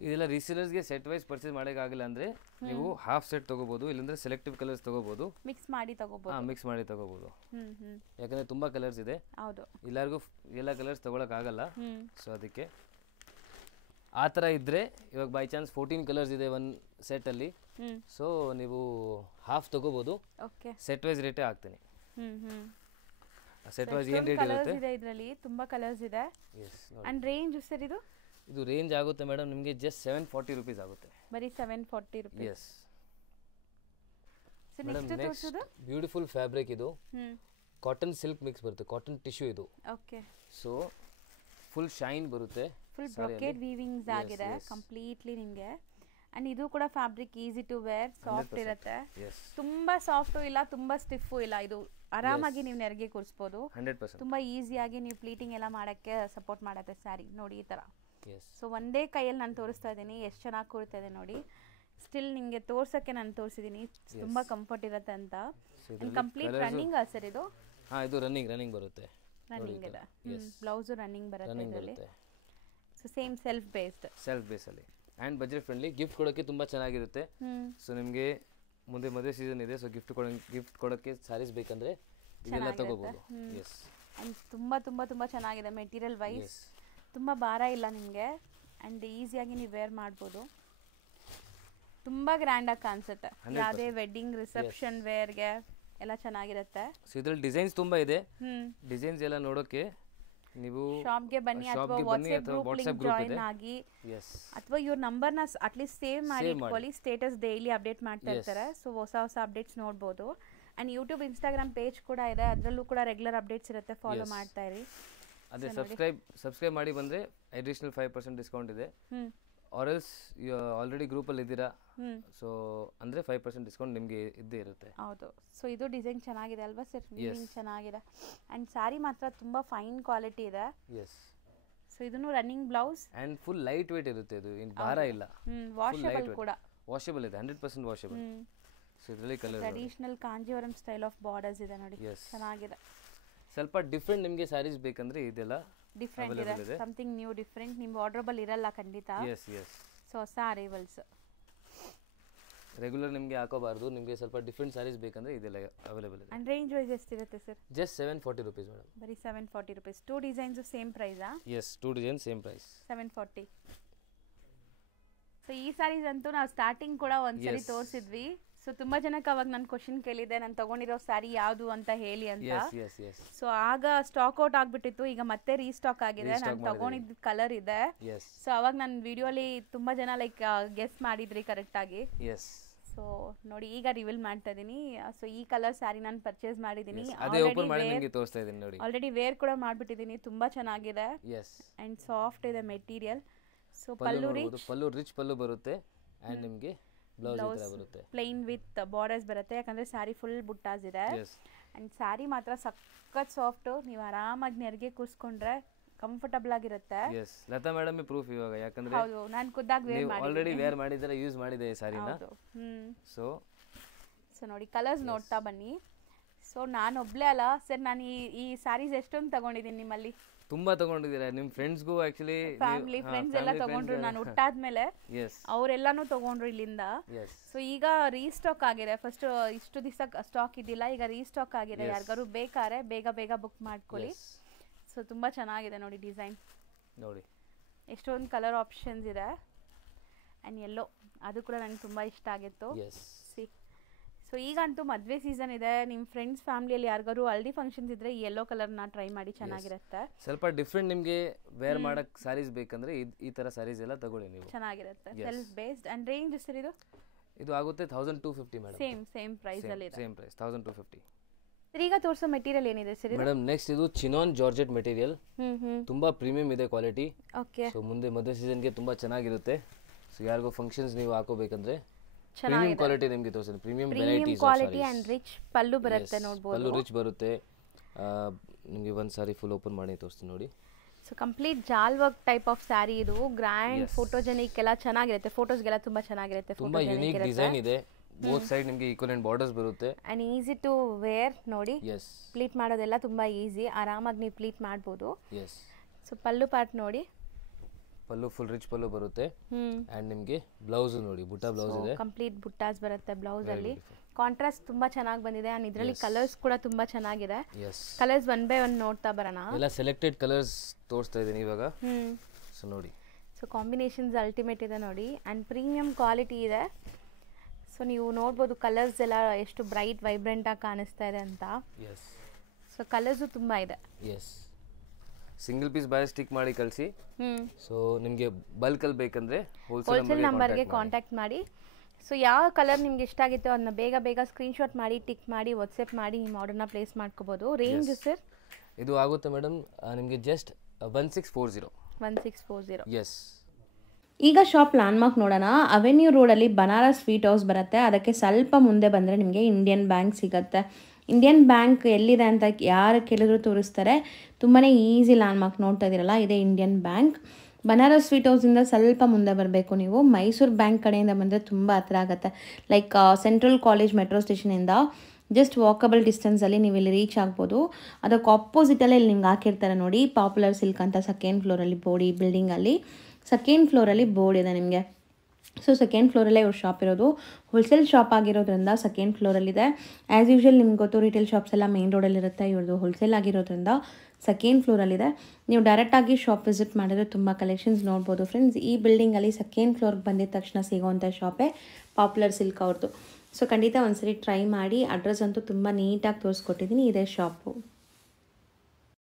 ಇದೆಲ್ಲ ರೀಸೇಲರ್ಸ್ಗೆ ಸೆಟ್ ವೈಸ್ ಪರ್ಚೇಸ್ ಮಾಡೋಕ್ಕಾಗಿಲ್ಲ ಅಂದರೆ ನೀವು ಹಾಫ್ ಸೆಟ್ ತೊಗೋಬೋದು, ಇಲ್ಲಾಂದರೆ ಸೆಲೆಕ್ಟಿವ್ ಕಲರ್ಸ್ ತೊಗೋಬೋದು, ಮಿಕ್ಸ್ ಮಾಡಿ ತೊಗೋಬೋದು. ಮಿಕ್ಸ್ ಮಾಡಿ ತೊಗೋಬೋದು. ಯಾಕಂದರೆ ತುಂಬ ಕಲರ್ಸ್ ಇದೆ. ಹೌದು, ಎಲ್ಲರಿಗೂ ಎಲ್ಲ ಕಲರ್ಸ್ ತೊಗೊಳಕ್ಕಾಗಲ್ಲ. ಸೊ ಅದಕ್ಕೆ ಆ ಥರ ಇದ್ದರೆ ಇವಾಗ ಬೈ ಚಾನ್ಸ್ 14 ಕಲರ್ಸ್ ಇದೆ ಒಂದು ಸೆಟ್ಟಲ್ಲಿ. ಸೊ ನೀವು ಹಾಫ್ ತೊಗೋಬೋದು. ಸೆಟ್ ವೈಸ್ ರೇಟೇ ಹಾಕ್ತೀನಿ. ಸೆಟ್ ವೈಸ್ ಏನು ರೇಟ್ ಇರುತ್ತೆ ಇದರಲ್ಲಿ? ತುಂಬ ಕಲರ್ಸ್ ಇದೆ. ಅಂಡ್ ರೇಂಜ್ ಸರ್ ಇದು ರೇಂಜ್ ಆಗುತ್ತೆ ಮೇಡಮ್ ನಿಮಗೆ ಜಸ್ಟ್ 740 ರುಪೀಸ್ ಆಗುತ್ತೆ. ಬರೀ 740 rupees. Yes madam. Next beautiful fabric ಇದು, ಕಾಟನ್ ಸಿಲ್ಕ್ ಮಿಕ್ಸ್ ಬರುತ್ತೆ, ಕಾಟನ್ ಟಿಶ್ಯೂ ಇದು. ಓಕೆ. ಸೊ ಫುಲ್ ಶೈನ್ ಬರುತ್ತೆ, ಫುಲ್ ಬ್ರೊಕೇಡ್ ವೀವಿಂಗ್ಸ್ ಆಗಿದೆ ಕಂಪ್ಲೀಟ್ಲಿ ನಿಮಗೆ. ಅಂಡ್ ಇದು ಕೂಡ fabric easy to wear, soft ಇರುತ್ತೆ. ತುಂಬಾ ಸಾಫ್ಟು ಇಲ್ಲ, ತುಂಬಾ ಸ್ಟಿಫು ಇಲ್ಲ. ಇದು ಆರಾಮಾಗಿ ನೀವು ನೆರಿಗೆ ಕೂರಿಸ್ಬೋದು. 100%. ತುಂಬಾ ಈಸಿಯಾಗಿ ನೀವು ಪ್ಲೀಟಿಂಗ್ ಎಲ್ಲ ಮಾಡೋಕ್ಕೆ ಸಪೋರ್ಟ್ ಮಾಡುತ್ತೆ ಸ್ಯಾರಿ. ನೋಡಿ ಈ ಥರ. ಸೊ ಒಂದೇ ಕೈಯಲ್ಲಿ ನಾನು ತೋರಿಸ್ತಾ ಇದ್ದೀನಿ, ಎಷ್ಟು ಚೆನ್ನಾಗಿ ಕೂರ್ತಾ ಇದೆ ನೋಡಿ. ಸ್ಟಿಲ್ ನಿಮಗೆ ತೋರ್ಸೋಕ್ಕೆ ನಾನು ತೋರಿಸಿದ್ದೀನಿ, ತುಂಬ ಕಂಫರ್ಟ್ ಇರುತ್ತೆ ಅಂತ. ಕಂಪ್ಲೀಟ್ ರನ್ನಿಂಗ್ ಸರ್ ಇದು? ಹಾಂ, ಇದು ರನ್ನಿಂಗ್ ಬರುತ್ತೆ. ರನ್ನಿಂಗ್ ಇದೆ. ಬ್ಲೌಸು ರನ್ನಿಂಗ್ ಬರುತ್ತೆ ಇದರಲ್ಲಿ. So same self based. Self ಬೇಸಲ್ಲಿ ಆ್ಯಂಡ್ ಬಜೆಟ್ ಫ್ರೆಂಡ್ಲಿ. ಗಿಫ್ಟ್ ಕೊಡೋಕ್ಕೆ ತುಂಬ ಚೆನ್ನಾಗಿರುತ್ತೆ. ಸೊ ನಿಮಗೆ ಮುಂದೆ ಮದುವೆ ಸೀಸನ್ ಇದೆ, ಸೊ ಗಿಫ್ಟ್ ಕೊಡೋಕ್ಕೆ ಸ್ಯಾರೀಸ್ ಬೇಕಂದರೆ ಇದೆಲ್ಲ ತಗೋಬೋದು. ಎಸ್, ಆ್ಯಂಡ್ ತುಂಬ ತುಂಬ ತುಂಬ ಚೆನ್ನಾಗಿದೆ ಮೆಟೀರಿಯಲ್ ವೈಸ್. ತುಂಬ ಭಾರ ಇಲ್ಲ ನಿಮಗೆ ಆ್ಯಂಡ್ ಈಸಿಯಾಗಿ ನೀವು ವೇರ್ ಮಾಡ್ಬೋದು. ತುಂಬ ಗ್ರ್ಯಾಂಡಾಗಿ ಕಾಣಿಸುತ್ತೆ, ಯಾವುದೇ ವೆಡ್ಡಿಂಗ್ ರಿಸೆಪ್ಷನ್ ವೇರ್ಗೆ ಎಲ್ಲ ಚೆನ್ನಾಗಿರುತ್ತೆ. ಸೊ ಇದರಲ್ಲಿ ಡಿಸೈನ್ಸ್ ತುಂಬ ಇದೆ. ಡಿಸೈನ್ಸ್ ಎಲ್ಲ ನೋಡೋಕ್ಕೆ ನೀವು ಶಾಪ್ಗೆ ಬನ್ನಿ ಅಥವಾ ವಾಟ್ಸ್ಆಪ್ ಗ್ರೂಪ್ ಜಾಯಿನ್ ಆಗಿ ಅಥವಾ ಇವ್ರ ನಂಬರ್ನ ಅಟ್ಲೀಸ್ಟ್ ಸೇವ್ ಮಾಡಿ ಇಟ್ಕೊಳ್ಳಿ. ಸ್ಟೇಟಸ್ ಡೈಲಿ ಅಪ್ಡೇಟ್ ಮಾಡ್ತಾ ಇರ್ತಾರೆ, ಸೊ ಹೊಸ ಹೊಸ ಅಪ್ಡೇಟ್ಸ್ ನೋಡ್ಬೋದು. ಆ್ಯಂಡ್ ಯೂಟ್ಯೂಬ್ ಇನ್ಸ್ಟಾಗ್ರಾಮ್ ಪೇಜ್ ಕೂಡ ಇದೆ, ಅದರಲ್ಲೂ ಕೂಡ ರೆಗ್ಯುಲರ್ ಅಪ್ಡೇಟ್ಸ್ ಇರುತ್ತೆ, ಫಾಲೋ ಮಾಡ್ತಾ ಇರಿ. ಅದೇ ಸಬ್ಸ್ಕ್ರೈಬ್ ಮಾಡಿ ಬಂದರೆ ಅಡಿಷನಲ್ 5% ಡಿಸ್ಕೌಂಟ್ ಇದೆ. ಆರ್ ಎಲ್ಸ್ ಆಲ್ರೆಡಿ ಗ್ರೂಪಲ್ಲಿ ಇದ್ದೀರಾ, ಸೊ ಅಂದರೆ 5% ಡಿಸ್ಕೌಂಟ್ ನಿಮಗೆ ಇದ್ದೇ ಇರುತ್ತೆ. ಹೌದು. ಸೊ ಇದು ಡಿಸೈನ್ ಚೆನ್ನಾಗಿದೆ ಅಲ್ವಾ ಸರ್? ಚೆನ್ನಾಗಿದೆ. ಆ್ಯಂಡ್ ಸ್ಯಾರಿ ಮಾತ್ರ ತುಂಬ ಫೈನ್ ಕ್ವಾಲಿಟಿ ಇದೆ. ಎಸ್. ಸೊ ಇದನ್ನು running blouse and full light weight ಇರುತ್ತೆ, ಇದು ಏನು ಭಾರ ಇಲ್ಲ. ವಾಷಬಲ್ ಕೂಡ. ವಾಷಬಲ್ ಇದೆ, 100% ವಾಷಬಲ್. ಸೊ ಇದರಲ್ಲಿ colour traditional Kanjeevaram style of borders ಇದೆ ನೋಡಿ, ಚೆನ್ನಾಗಿದೆ. ಸ್ವಲ್ಪ ಡಿಫ್ರೆಂಟ್ ನಿಮಗೆ ಸ್ಯಾರೀಸ್ ಬೇಕಂದ್ರೆ ಇದೆಲ್ಲ ಡಿಫ್ರೆಂಟ್ ಇದೆ, ಸಮಥಿಂಗ್ ನ್ಯೂ ಡಿಫ್ರೆಂಟ್. ನಿಮ್ಮ ವಾರ್ಡ್ರೋಬಲ್ಲಿ ಇರಲ್ಲ ಖಂಡಿತ. ಸೊ ಹೊಸ ಅರೈವಲ್ಸ್ ರೆಗ್ಯುಲರ್ ನಿಮಗೆ ಹಾಕೋಬಾರ್ದು, ನಿಮಗೆ ಸ್ವಲ್ಪ ಡಿಫ್ರೆಂಟ್ ಸ್ಯಾರೀಸ್ ಬೇಕಂದ್ರೆ ಇದೆಲ್ಲ ಅವೈಲೇಬಲ್ ಇದೆ. ಅಂಡ್ ರೇಂಜ್ ವೈಸ್ ಎಷ್ಟಿರುತ್ತೆ ಸರ್? Just 740 rupees madam. ಬರೀ 740 rupees. 2 ಡಿಸೈನ್ಸ್ ಸೇಮ್ ಪ್ರೈಸಾ? Yes, 2 design same price, 740. So ಈ ಸ್ಯಾರೀಸ್ ಅಂತೂ ನಾವು ಸ್ಟಾರ್ಟಿಂಗ್ ಕೂಡ ಒಂದ್ಸರಿ ತೋರಿಸಿದ್ವಿ. ಸೊ ತುಂಬಾ ಜನಕ್ಕೆ ಅವಾಗ ನಾನು ಕ್ವಶನ್ ಕೇಳಿದೆ, ನಾನು ತಗೊಂಡಿರೋ ಸ್ಯಾರಿ ಯಾವುದು ಅಂತ ಹೇಳಿ ಅಂತ. ಸೊ ಆಗ ಸ್ಟಾಕ್ ಔಟ್ ಆಗ್ಬಿಟ್ಟಿತ್ತು, ಈಗ ಮತ್ತೆ ರೀಸ್ಟಾಕ್ ಆಗಿದೆ. ನಾನು ತಗೊಂಡಿದ್ದ ಕಲರ್ ಇದೆ. ಸೊ ಅವಾಗ ನನ್ನ ವಿಡಿಯೋಲಿ ತುಂಬಾ ಜನ ಲೈಕ್ ಗೆಸ್ ಮಾಡಿದ್ರಿ ಕರೆಕ್ಟ್ ಆಗಿ. ಸೊ ನೋಡಿ ಈಗ ರಿವೀಲ್ ಮಾಡ್ತಾ ಇದೀನಿ. ಸೊ ಈ ಕಲರ್ ಸ್ಯಾರಿ ನಾನು ಪರ್ಚೇಸ್ ಮಾಡಿದೀನಿ, ಆಲ್ರೆಡಿ ವೇರ್ ಕೂಡ ಮಾಡ್ಬಿಟ್ಟಿದೀನಿ. ತುಂಬಾ ಚೆನ್ನಾಗಿದೆ ಅಂಡ್ ಸಾಫ್ಟ್ ಇದೆ ಮೆಟೀರಿಯಲ್. ಸೊ ಪಲ್ಲು ರಿಚ್ ಪಲ್ಲು ಬರುತ್ತೆ ಅಂಡ್ ನಿಮಗೆ ಬ್ಲೌಸ್ ಬರುತ್ತೆ, ಪ್ಲೇನ್ ವಿತ್ ಬಾರ್ಡರ್ಸ್ ಬರುತ್ತೆ, ಯಾಕಂದ್ರೆ ಸ್ಯಾರಿ ಫುಲ್ ಬುಟ್ಟಾಸ್ ಇದೆ. ಅಂಡ್ ಸ್ಯಾರಿ ಮಾತ್ರ ಸಖತ್ ಸಾಫ್ಟ್, ನೀವು ಆರಾಮಾಗಿ ನೆರಿಗೆ ಕೂರಿಸ್ಕೊಂಡ್ರೆ ಕಂಫರ್ಟಬಲ್ ಆಗಿರುತ್ತೆ. ಲತಾ ಮೇಡಮ್ ಪ್ರೂಫ್ ಇವಾಗ, ಯಾಕಂದ್ರೆ ಹೌದು ನಾನು ಖುದ್ದಾಗಿ ವೇರ್ ಮಾಡಿದ್ದೀನಿ, ಆಲ್ರೆಡಿ ವೇರ್ ಮಾಡಿದ್ರೆ ಯೂಸ್ ಮಾಡಿದೆ ಈ ಸ್ಯಾರಿನ. ಸೊ ನೋಡಿ ಕಲರ್ಸ್ ನೋಡ್ತಾ ಬನ್ನಿ. ಸೊ ನಾನು ಒಬ್ಳೆ ಅಲ್ಲ ಸರ್, ನಾನು ಈ ಸ್ಯಾರೀಸ್ ಎಷ್ಟೊಂದು ತಗೊಂಡಿದ್ದೀನಿ ನಿಮ್ಮಲ್ಲಿ. ತುಂಬಾ ತಗೊಂಡಿದ್ದೀರಾ, ನಿಮ್ಮ ಫ್ರೆಂಡ್ಸ್ಗೂ ಆಕ್ಚುಲಿ ಫ್ಯಾಮಿಲಿ ಫ್ರೆಂಡ್ಸ್ ಎಲ್ಲ ತಗೊಂಡ್ರು. ನಾನು ಹುಟ್ಟಾದ್ಮೇಲೆ ಅವರೆಲ್ಲಾನು ತಗೊಂಡ್ರು ಇಲ್ಲಿಂದ. ಸೊ ಈಗ ರೀಸ್ಟಾಕ್ ಆಗಿದೆ, ಫಸ್ಟ್ ಇಷ್ಟು ದಿವಸ ಸ್ಟಾಕ್ ಇದ್ದಿಲ್ಲ, ಈಗ ರೀಸ್ಟಾಕ್ ಆಗಿದೆ. ಯಾರಿಗಾರು ಬೇಕಾದ್ರೆ ಬೇಗ ಬೇಗ ಬುಕ್ ಮಾಡ್ಕೊಳ್ಳಿ. ಸೊ ತುಂಬಾ ಚೆನ್ನಾಗಿದೆ ನೋಡಿ ಡಿಸೈನ್, ನೋಡಿ ಎಷ್ಟೊಂದು ಕಲರ್ ಆಪ್ಷನ್ಸ್ ಇದೆ. ಆ್ಯಂಡ್ ಎಲ್ಲೋ ಅದು ಕೂಡ ನನಗೆ ತುಂಬ ಇಷ್ಟ ಆಗಿತ್ತು. ಸೊ ಈಗಂತೂ ಮದುವೆ ಸೀಸನ್ ಇದೆ, ನಿಮ್ಮ ಫ್ರೆಂಡ್ಸ್ ಫ್ಯಾಮಿಲಿಯಲ್ಲಿ ಯಾರಿಗಾರು ಹಲ್ದಿ ಫಂಕ್ಷನ್ಸ್ ಇದ್ರೆ ಈ ಯೆಲ್ಲೋ ಕಲರ್ನ ಟ್ರೈ ಮಾಡಿ, ಚೆನ್ನಾಗಿರುತ್ತೆ. ಸ್ವಲ್ಪ ಡಿಫ್ರೆಂಟ್ ನಿಮಗೆ ವೇರ್ ಮಾಡಕ್ ಸ್ಯಾರೀಸ್ ಬೇಕಂದ್ರೆ ಈ ತರ ಸ್ಯಾರೀಸ್ ಎಲ್ಲ ತಗೊಳ್ಳಿ ನೀವು, ಚೆನ್ನಾಗಿರುತ್ತೆ. Self based. And range sir ಇದು ಆಗುತ್ತೆ 1250 ಮೇಡಮ್. ಸೇಮ್ ಪ್ರೈಸ್ ಅಲ್ಲಿ ಇದೆ, ಸೇಮ್ ಪ್ರೈಸ್ 1250. ಈಗ ತೋರಿಸೋ ಮೆಟೀರಿಯಲ್ ಏನಿದೆ ಸರ್ ಮೇಡಮ್? ನೆಕ್ಸ್ಟ್ ಇದು ಚಿನಾನ್ ಜಾರ್ಜೆಟ್ ಮೆಟೀರಿಯಲ್, ತುಂಬಾ ಪ್ರೀಮಿಯಂ ಇದೆ ಕ್ವಾಲಿಟಿ. ಓಕೆ. ಸೊ ಮುಂದೆ ಮದುವೆ ಸೀಸನ್ಗೆ ತುಂಬಾ ಚೆನ್ನಾಗಿರುತ್ತೆ. ಸೊ ಯಾರಿಗೋ ಫಂಕ್ಷನ್ಸ್ ನೀವು ಹಾಕೋಬೇಕಂದ್ರೆ ಪ್ರೀಮಿಯಂ ಕ್ವಾಲಿಟಿ ನಿಮಗೆ ತೋರಿಸ್ತೀನಿ. Premium varieties quality and rich pallu ಬರುತ್ತೆ, ನೋಡಬಹುದು. ಪಲ್ಲು ರಿಚ್ ಬರುತ್ತೆ. ನಿಮಗೆ ಒಂದು ಸಾರಿ ಫುಲ್ ಓಪನ್ ಮಾಡಿ ತೋರಿಸ್ತೀನಿ ನೋಡಿ. ಸೊ ಕಂಪ್ಲೀಟ್ ಜಾಲ್ ವರ್ಕ್ ಟೈಪ್ ಆಫ್ ಸ್ಯಾರಿ ಇದು. ಗ್ರ್ಯಾಂಡ್ ಫೋಟೋಜೆನಿಕ್ ಎಲ್ಲ ಚೆನ್ನಾಗಿರುತ್ತೆ, ಫೋಟೋಸ್ಗೆಲ್ಲ ತುಂಬಾ ಚೆನ್ನಾಗಿರುತ್ತೆ. ತುಂಬಾ ಯುನಿಕ್ ಡಿಸೈನ್ ಇದೆ. ಬೋತ್ ಸೈಡ್ ನಿಮಗೆ ಈಕ್ವಲೆಂಟ್ ಬಾರ್ಡರ್ಸ್ ಬರುತ್ತೆ ಅಂಡ್ ಈಸಿ ಟು ವೇರ್. ನೋಡಿ ಪ್ಲೀಟ್ ಮಾಡೋದೆಲ್ಲ ತುಂಬಾ ಈಸಿ, ಆರಾಮಾಗಿ ನೀವು ಪ್ಲೀಟ್ ಮಾಡಬಹುದು. ಸೊ ಪಲ್ಲು ಪಾರ್ಟ್ ನೋಡಿ, ಪಲ್ಲು ಫುಲ್ ರಿಚ್ ಪಲ್ಲು ಬರುತ್ತೆ. ಅಂಡ್ ನಿಮಗೆ ಬ್ಲೌಸ್ ನೋಡಿ, ಬುಟ್ಟ ಬ್ಲೌಸ್ ಇದೆ, ಕಂಪ್ಲೀಟ್ ಬುಟ್ಟಾಸ್ ಬರುತ್ತೆ ಬ್ಲೌಸ್ ಅಲ್ಲಿ. ಕಾಂಟ್ರಾಸ್ಟ್ ತುಂಬಾ ಚೆನ್ನಾಗಿ ಬಂದಿದೆ ಅಂಡ್ ಇದರಲ್ಲಿ ಕಲರ್ಸ್ ಕೂಡ ತುಂಬಾ ಚೆನ್ನಾಗಿದೆ. ಕಲರ್ಸ್ ಒನ್ ಬೈ ಒನ್ ನೋಡ್ತಾ ಬರೋಣ. ಎಲ್ಲ ಸೆಲೆಕ್ಟೆಡ್ ಕಲರ್ಸ್ ತೋರಿಸ್ತಾ ಇದೀನಿ ಇವಾಗ. ಸೊ ನೋಡಿ, ಸೊ ಕಾಂಬಿನೇಷನ್ಸ್ ಅಲ್ಟಿಮೇಟ್ ಇದೆ ನೋಡಿ ಅಂಡ್ ಪ್ರೀಮಿಯಂ ಕ್ವಾಲಿಟಿ ಇದೆ. ಸೊ ನೀವು ನೋಡ್ಬೋದು ಕಲರ್ಸ್ ಎಲ್ಲ ಎಷ್ಟು ಬ್ರೈಟ್ ವೈಬ್ರೆಂಟ್ ಆಗಿ ಕಾಣಿಸ್ತಾ ಇದೆ ಅಂತ. ಸೊ ಕಲರ್ಸು ತುಂಬಾ ಇದೆ. ಸಿಂಗಲ್ ಪೀಸ್ ಬಾಯ್ ಸ್ಟಿಕ್ ಮಾಡಿ ಕಳಿಸಿ. ಸೊ ನಿಮಗೆ ಬಲ್ಕ್ ಅಲ್ಲಿ ಬೇಕಂದ್ರೆ ಹೋಲ್ಸೇಲ್ ನಂಬರ್ಗೆ ಕಾಂಟ್ಯಾಕ್ಟ್ ಮಾಡಿ. ಸೊ ಯಾವ ಕಲರ್ ನಿಮ್ಗೆ ಇಷ್ಟ ಆಗಿತ್ತು ಅದನ್ನ ಬೇಗ ಬೇಗ ಸ್ಕ್ರೀನ್ಶಾಟ್ ಮಾಡಿ ಟಿಕ್ ಮಾಡಿ ವಾಟ್ಸ್ಆ್ಯಪ್ ಮಾಡಿ ನಿಮ್ಮ ಆರ್ಡರ್ನ ಪ್ಲೇಸ್ ಮಾಡ್ಕೋಬಹುದು. ರೇಂಜ್ ಸರ್ ಇದು ಆಗುತ್ತೆ ಮೇಡಮ್ ನಿಮಗೆ ಜಸ್ಟ್ 1640. 1640. ಎಸ್. ಈಗ ಶಾಪ್ ಲ್ಯಾಂಡ್ಮಾರ್ಕ್ ನೋಡೋಣ. ಅವೆನ್ಯೂ ರೋಡಲ್ಲಿ ಬನಾರಸ್ ಸ್ವೀಟ್ ಹೌಸ್ ಬರುತ್ತೆ, ಅದಕ್ಕೆ ಸ್ವಲ್ಪ ಮುಂದೆ ಬಂದರೆ ನಿಮಗೆ ಇಂಡಿಯನ್ ಬ್ಯಾಂಕ್ ಸಿಗುತ್ತೆ. ಇಂಡಿಯನ್ ಬ್ಯಾಂಕ್ ಎಲ್ಲಿದೆ ಅಂತ ಯಾರು ಕೇಳಿದ್ರು ತೋರಿಸ್ತಾರೆ. ತುಂಬಾ ಈಸಿ ಲ್ಯಾಂಡ್ಮಾರ್ಕ್ ನೋಡ್ತಾ ಇದ್ದೀರಲ್ಲ, ಇದೇ ಇಂಡಿಯನ್ ಬ್ಯಾಂಕ್. ಬನಾರಸ್ ಸ್ವೀಟ್ ಹೌಸಿಂದ ಸ್ವಲ್ಪ ಮುಂದೆ ಬರಬೇಕು ನೀವು. ಮೈಸೂರು ಬ್ಯಾಂಕ್ ಕಡೆಯಿಂದ ಬಂದರೆ ತುಂಬ ಹತ್ರ ಆಗುತ್ತೆ. ಲೈಕ್ ಸೆಂಟ್ರಲ್ ಕಾಲೇಜ್ ಮೆಟ್ರೋ ಸ್ಟೇಷನಿಂದ ಜಸ್ಟ್ ವಾಕಬಲ್ ಡಿಸ್ಟೆನ್ಸಲ್ಲಿ ನೀವು ಇಲ್ಲಿ ರೀಚ್ ಆಗ್ಬೋದು. ಅದಕ್ಕೆ ಆಪೋಸಿಟಲ್ಲೇ ಇಲ್ಲಿ ನಿಮ್ಗೆ ಹಾಕಿರ್ತಾರೆ ನೋಡಿ, ಪಾಪ್ಯುಲರ್ ಸಿಲ್ಕ್ ಅಂತ ಸೆಕೆಂಡ್ ಫ್ಲೋರಲ್ಲಿ ಬೋರ್ಡ್. ಈ ಬಿಲ್ಡಿಂಗಲ್ಲಿ ಸೆಕೆಂಡ್ ಫ್ಲೋರಲ್ಲಿ ಬೋರ್ಡ್ ಇದೆ ನಿಮಗೆ. ಸೊ ಸೆಕೆಂಡ್ ಫ್ಲೋರಲ್ಲೇ ಇವ್ರ ಶಾಪ್ ಇರೋದು. ಹೋಲ್ಸೇಲ್ ಶಾಪ್ ಆಗಿರೋದ್ರಿಂದ ಸೆಕೆಂಡ್ ಫ್ಲೋರಲ್ಲಿದೆ. ಆ್ಯಸ್ ಯೂಶ್ವಲ್ ನಿಮ್ಗೆ ಗೊತ್ತು ರಿಟೇಲ್ ಶಾಪ್ಸ್ ಎಲ್ಲ ಮೇನ್ ರೋಡಲ್ಲಿರುತ್ತೆ, ಇವ್ರದ್ದು ಹೋಲ್ಸೇಲ್ ಆಗಿರೋದ್ರಿಂದ ಸೆಕೆಂಡ್ ಫ್ಲೋರಲ್ಲಿದೆ. ನೀವು ಡೈರೆಕ್ಟಾಗಿ ಶಾಪ್ ವಿಸಿಟ್ ಮಾಡಿದ್ರೆ ತುಂಬ ಕಲೆಕ್ಷನ್ಸ್ ನೋಡ್ಬೋದು ಫ್ರೆಂಡ್ಸ್. ಈ ಬಿಲ್ಡಿಂಗಲ್ಲಿ ಸೆಕೆಂಡ್ ಫ್ಲೋರ್ಗೆ ಬಂದಿದ ತಕ್ಷಣ ಸಿಗೋವಂಥ ಶಾಪೇ ಪಾಪ್ಯುಲರ್ ಸಿಲ್ಕ್ ಅವ್ರದ್ದು. ಸೊ ಖಂಡಿತ ಒಂದ್ಸರಿ ಟ್ರೈ ಮಾಡಿ. ಅಡ್ರೆಸ್ ಅಂತೂ ತುಂಬ ನೀಟಾಗಿ ತೋರಿಸ್ಕೊಟ್ಟಿದ್ದೀನಿ. ಇದೇ ಶಾಪು.